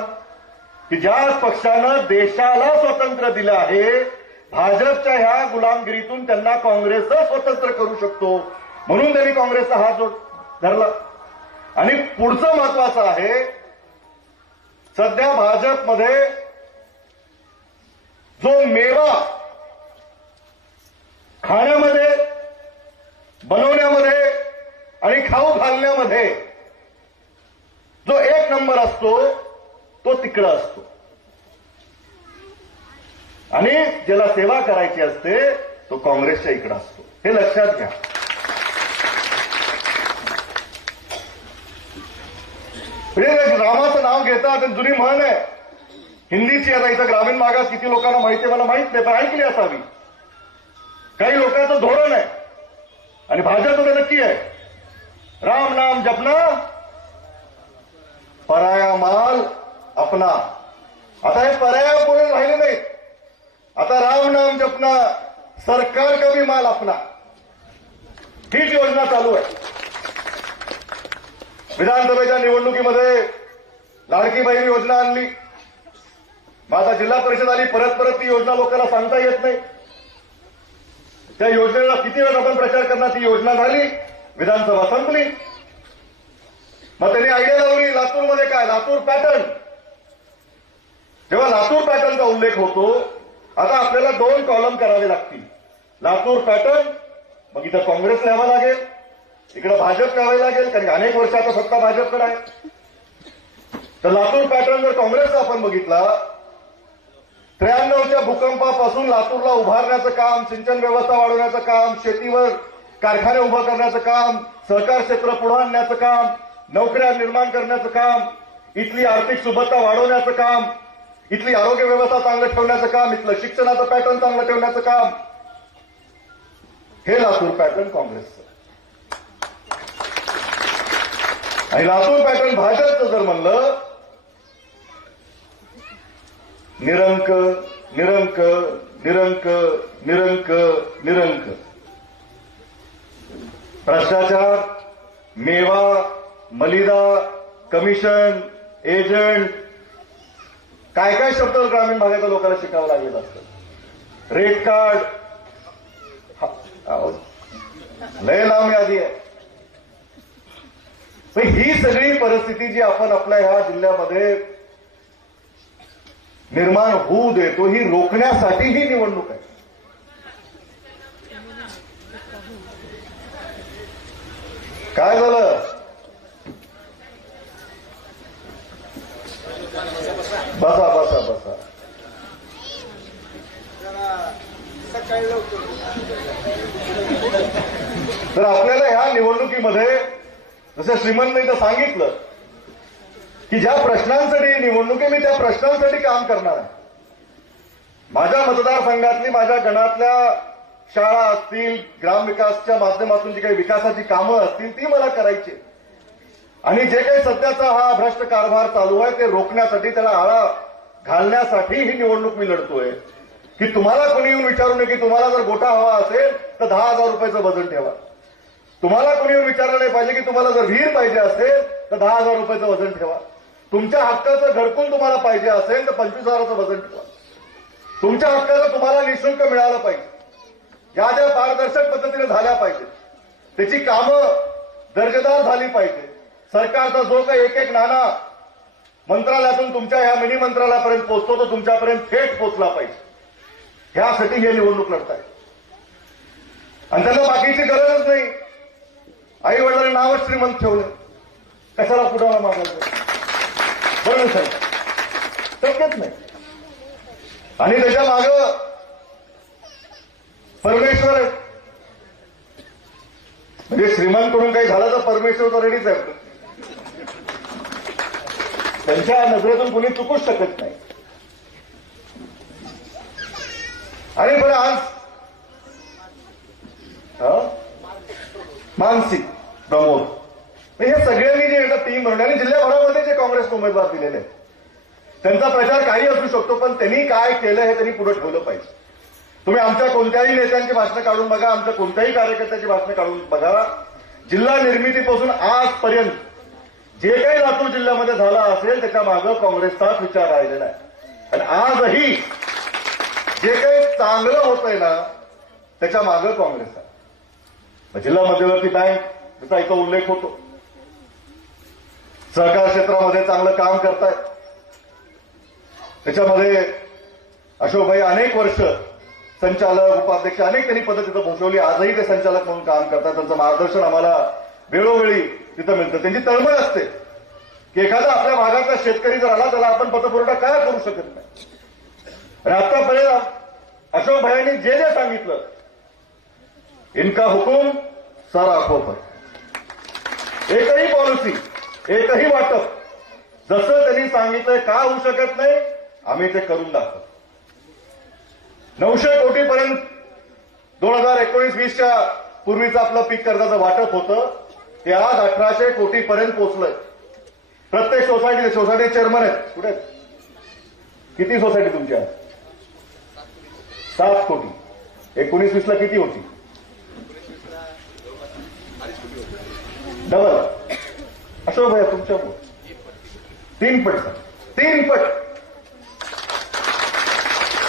की ज्या पक्षानं देशाला स्वातंत्र्य दिलं आहे, भाजपच्या ह्या गुलामगिरीतून त्यांना काँग्रेसच स्वतंत्र करू शकतो, म्हणून त्यांनी काँग्रेसचा हात धरला. आणि पुढचं महत्वाचं आहे, सध्या भाजपमध्ये जो मेवा खाण्यामध्ये, बनवण्यामध्ये आणि खाऊ घालण्यामध्ये जो 1 नंबर असतो तो तिकडं असतो, आणि ज्याला सेवा करायची असते तो काँग्रेसच्या इकडं असतो. हे लक्षात घ्या. रामाचं नाव घेतात, जुनी म्हण आहे हिंदीची, आता इथं ग्रामीण भागात किती लोकांना माहिती आहे मला माहित नाही, पण ऐकली असावी. काही लोकांचं धोरण आहे आणि भाजपमध्ये नक्की आहे, राम नाम जपना पराया माल अपना. आता हे पराया बोलून राहिले नाही, आता राम नाम जपना सरकार का भी माल अपना, हीच योजना चालू आहे. विधानसभेच्या निवडणुकीमध्ये लाडकी बहीण योजना आणली, मग आता जिल्हा परिषद आली, परत परत ती योजना लोकांना सांगता येत नाही. त्या योजनेला किती वेळा आपण प्रचार करणार, ती योजना झाली, विधानसभा संपली. मग त्यांनी आयडिया लावली लातूरमध्ये काय, लातूर पॅटर्न. जेव्हा लातूर पॅटर्नचा उल्लेख होतो, आता आपल्याला 2 कॉलम करावे लागतील. लातूर पॅटर्न, मग इथं काँग्रेस न्यावं लागेल, इकडे भाजप न्यावे लागेल, कारण अनेक वर्ष आता सत्ता भाजपकडे आहे. तर लातूर पॅटर्न जर काँग्रेसचा आपण बघितला, 93च्या भूकंपापासून लातूरला उभारण्याचं काम, सिंचन व्यवस्था वाढवण्याचं काम, शेतीवर कारखाने उभं करण्याचं काम, सहकार क्षेत्र पुढे आणण्याचं काम, नोकऱ्या निर्माण करण्याचं काम, इथली आर्थिक सुबत्ता वाढवण्याचं काम, इथली आरोग्य व्यवस्था चांगलं ठेवण्याचं काम, इथलं शिक्षणाचं पॅटर्न चांगलं ठेवण्याचं काम, हे लातूर पॅटर्न काँग्रेसचं. आणि लातूर पॅटर्न भाजपचं जर म्हणलं, निरंक निरंक निरंक निरंक निरंक, भ्रष्टाचार, मेवा, मलिदा, कमिशन, एजंट, काय काय शब्द ग्रामीण भागाच्या लोकांना शिकावं लागेल असतं. रेट कार्ड, लय लांब यादी आहे. ही सगळी परिस्थिती जी आपण आपल्या ह्या जिल्ह्यामध्ये निर्माण होऊ देतो, ही रोखण्यासाठी ही निवडणूक आहे. काय झालं, बसा बसा बसा. तर आपल्याला ह्या निवडणुकीमध्ये जसं श्रीमंतने इथं सांगितलं की ज्या प्रश्नांसाठी निवडणूक आहे, मी त्या प्रश्नांसाठी काम करणार आहे. माझ्या मतदारसंघातली, माझ्या गणातल्या शाळा असतील, ग्रामविकासच्या माध्यमातून जी काही विकासाची कामं असतील ती मला करायची. आणि जे काही सध्याचा हा भ्रष्ट कारभार चालू आहे ते रोखण्यासाठी, त्याला आळा घालण्यासाठी ही निवडणूक मी लढतोय. की तुम्हाला कोणी येऊन विचारू नये की तुम्हाला जर गोटा हवा असेल तर 10,000 रुपयाचं वजन ठेवा. तुम्हाला कोणी येऊन विचारलं नाही पाहिजे की तुम्हाला जर विहीर पाहिजे असेल तर 10,000 रुपयाचं वजन ठेवा. तुमच्या हक्काचं घरकुल तुम्हाला पाहिजे असेल तर 25,000चं वजन ठेवा. तुमच्या हक्काचं तुम्हाला निःशुल्क मिळालं पाहिजे. या ज्या पारदर्शक पद्धतीने झाल्या पाहिजे, त्याची कामं दर्जेदार झाली पाहिजे. सरकारचा जो काही एक एक नाणा मंत्रालयातून तुमच्या ह्या मिनी मंत्रालयापर्यंत पोहोचतो तो तुमच्यापर्यंत थेट पोहोचला पाहिजे. ह्यासाठी हे निवडणूक लढताय. आणि त्यांना बाकीची गरजच नाही. आई वडिलांनी नावच श्रीमंत ठेवलं, कशाला कुणाला मागायचं, बरोबर साहेब, शक्यच नाही. आणि त्याच्या मागं परमेश्वर आहे. म्हणजे श्रीमंतकडून काही झालं तर परमेश्वर तर रेडीच आहे. त्यांच्या नजरेतून कोणी चुकूच शकत नाही. आणि बरं आज मानसिक प्रमोद हे सगळ्यांनी जे एकदा टीम बनवली आणि जिल्ह्याभरामध्ये जे काँग्रेसने उमेदवार दिलेले आहेत त्यांचा प्रचार काही असू शकतो, पण त्यांनी काय केलं हे त्यांनी पुढे ठेवलं पाहिजे. तुम्ही आमच्या कोणत्याही नेत्यांची भाषणं काढून बघा, आमच्या कोणत्याही कार्यकर्त्याची भाषणं काढून बघा. जिल्हा निर्मितीपासून आजपर्यंत जे काही लातूर जिल्ह्यामध्ये झालं असेल त्याच्या मागं काँग्रेसचाच विचार राहिलेला आहे. आणि आजही जे काही चांगलं होतंय ना त्याच्या मागं काँग्रेस आहे. जिल्हा मध्यवर्ती बँक त्याचा इथं उल्लेख होतो. सहकार क्षेत्रामध्ये चांगलं काम करतायत. त्याच्यामध्ये अशोकभाई अनेक वर्ष संचालक, उपाध्यक्ष अनेक त्यांनी पदं तिथं पोहोचवली. आजही ते संचालक म्हणून काम करतात. त्यांचं मार्गदर्शन आम्हाला वेळोवेळी तिथं मिळतं. त्यांची तळमळ असते की एखादा आपल्या भागातला शेतकरी जर आला त्याला आपण पतपुरवठा काय करू शकत नाही. आणि आतापर्यंत अशोकभाईंनी जे जे सांगितलं, इनका हुकुम सारा आंखों पर. एकही पॉलिसी, एकही वाटप जसं त्यांनी सांगितलंय का होऊ शकत नाही, आम्ही ते करून दाखवतो. 900 कोटीपर्यंत 2019-20च्या पूर्वीचं आपलं पीक कर्जाचं वाटप होतं ते आज 1800 कोटीपर्यंत पोहोचलंय. प्रत्येक सोसायटी चेअरमन आहेत. कुठे किती सोसायटी तुमच्या? 7 कोटी. 19-20ला किती होती? डबल. अशोक भैया तुमच्या 3 पट.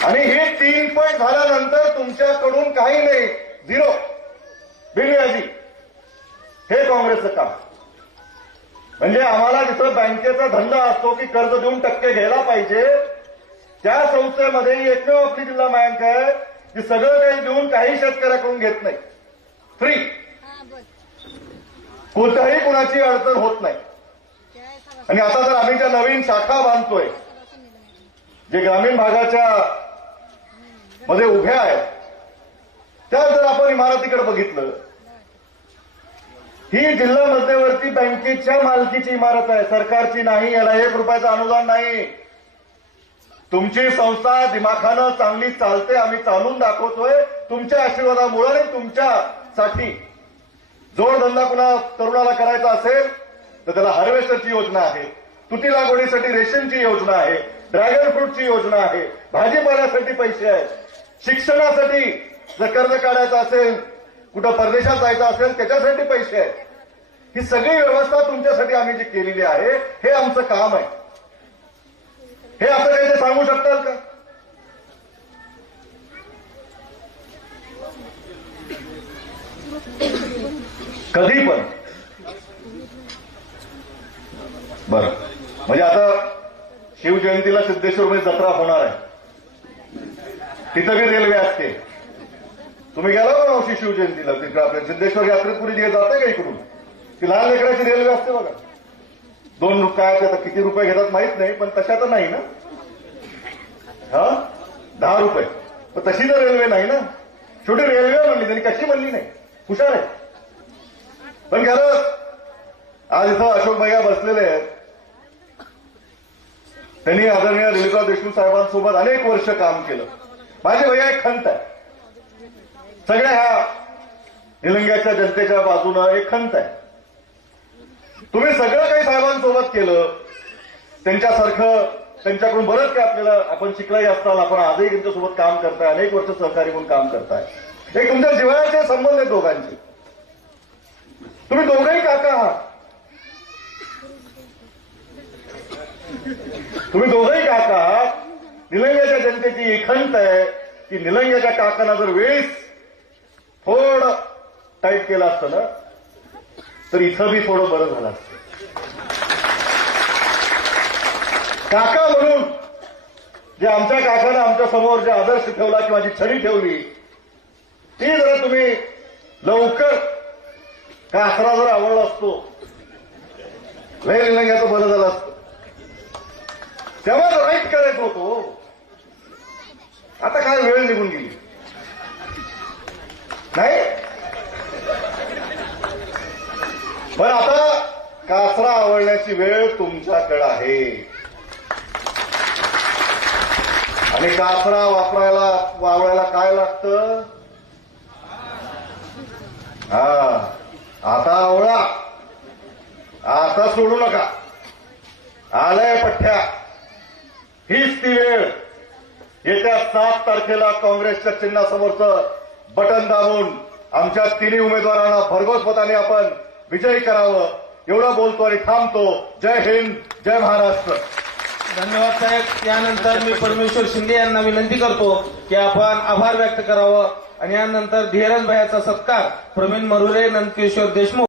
आणि हे 3 पट झाल्यानंतर तुमच्याकडून काही नाही, झिरो, बिनव्याजी. हे काँग्रेसचं काम. म्हणजे आम्हाला जिथं बँकेचा धंदा असतो की कर्ज देऊन टक्के घ्यायला पाहिजे, त्या संस्थेमध्ये एकमेव आपली जिल्हा बँक आहे की सगळं काही देऊन काही शेतकऱ्याकडून घेत नाही, फ्री. कोणत्याही कुणाची अडचण होत नाही. आणि आता जर आम्ही ज्या नवीन शाखा बांधतोय, जे ग्रामीण भागाच्या मध्ये उभ्या आहेत, त्या जर आपण इमारतीकडे बघितलं, ही जिल्हा मध्यवर्ती बँकेच्या मालकीची इमारत आहे, सरकारची नाही. याला 1 रुपयाचं अनुदान नाही. तुमची संस्था दिमाखानं चांगली चालते, आम्ही चालून दाखवतोय तुमच्या आशीर्वादामुळे. आणि तुमच्यासाठी जोडधंदा कुणा तरुणाला करायचा असेल तर त्याला हार्वेस्टरची योजना आहे, तुटी लागवडीसाठी रेशनची योजना आहे, ड्रॅगन फ्रूटची योजना आहे, भाजीपाल्यासाठी पैसे आहेत, शिक्षणासाठी जर कर्ज काढायचं असेल, कुठं परदेशात जायचं असेल त्याच्यासाठी पैसे आहेत. ही सगळी व्यवस्था तुमच्यासाठी आम्ही जी केलेली आहे, हे आमचं काम आहे. हे असं काही ते सांगू शकताल का? कधी पण. बरं, म्हणजे आता शिवजयंतीला सिद्धेश्वरमध्ये जत्रा होणार आहे, तिथं बी रेल्वे असते. तुम्ही गेला का मावशी शिवजयंतीला? तिकडे आपल्या सिद्धेश्वर यात्रेत पुढे जे जाते का इकडून, ती लहान लेकराची रेल्वे असते बघा. 2 रुपये, आता किती रुपये घेतात माहित नाही, पण तशा तर नाही ना. 10 रुपये, पण तशी तर रेल्वे नाही ना. छोटी रेल्वे म्हणली त्यांनी, कशी म्हणली नाही, हुशार आहे. पण खरंच आज इथं अशोक भैया बसलेले आहेत. त्यांनी आदरणीय दिलीपराव देशमुख साहेबांसोबत अनेक वर्ष काम केलं. माझे भैया एक खंत आहे, सगळ्या ह्या निलंग्याच्या जनतेच्या बाजूनं एक खंत आहे. तुम्ही सगळं काही साहेबांसोबत केलं, त्यांच्यासारखं त्यांच्याकडून बरंच काही आपल्याला आपण शिकलाही असताना आपण आजही त्यांच्यासोबत काम करताय, अनेक वर्ष सहकारी म्हणून काम करताय. एक तुमच्या जिव्हाळ्याचे संबंध आहेत दोघांचे. तुम्ही दोघंही काका आहात, तुम्ही दोघंही काका आहात. निलंग्याच्या जनतेची ही खंत आहे की निलंग्याच्या काकांना जर वेळीच थोडं टाईट केलं असतं ना, तर इथं बी थोडं बरं झालं असतं. काका म्हणून जे आमच्या काकानं आमच्या समोर जे आदर्श ठेवला किंवा जी छडी ठेवली, ती जरा तुम्ही लवकर कासरा जर आवडला असतो, लय निलंग्याचं बरं झालं असतं. तेव्हा राईट करायचं होतो. आता काय वेळ निघून गेली नाही. पण आता कासरा आवडण्याची वेळ तुमच्याकडे आहे. आणि कासरा वावरायला काय लागतं? आता आवळा, आता सोडू नका. आलंय पठ्ठ्या, हीच ती वेळ. येत्या 7 तारखेला काँग्रेसच्या चिन्हासमोरचं बटन दाबून आमच्या तिन्ही उमेदवारांना भरघोस मताने आपण विजयी करावं, एवढं बोलतो आणि थांबतो. जय हिंद, जय महाराष्ट्र. धन्यवाद साहेब. त्यानंतर मी परमेश्वर शिंदे यांना विनंती करतो की आपण आभार व्यक्त करावं आणि यानंतर धीरज भाईचा सत्कार प्रवीण मरुरे, नंदकिशोर देशमुख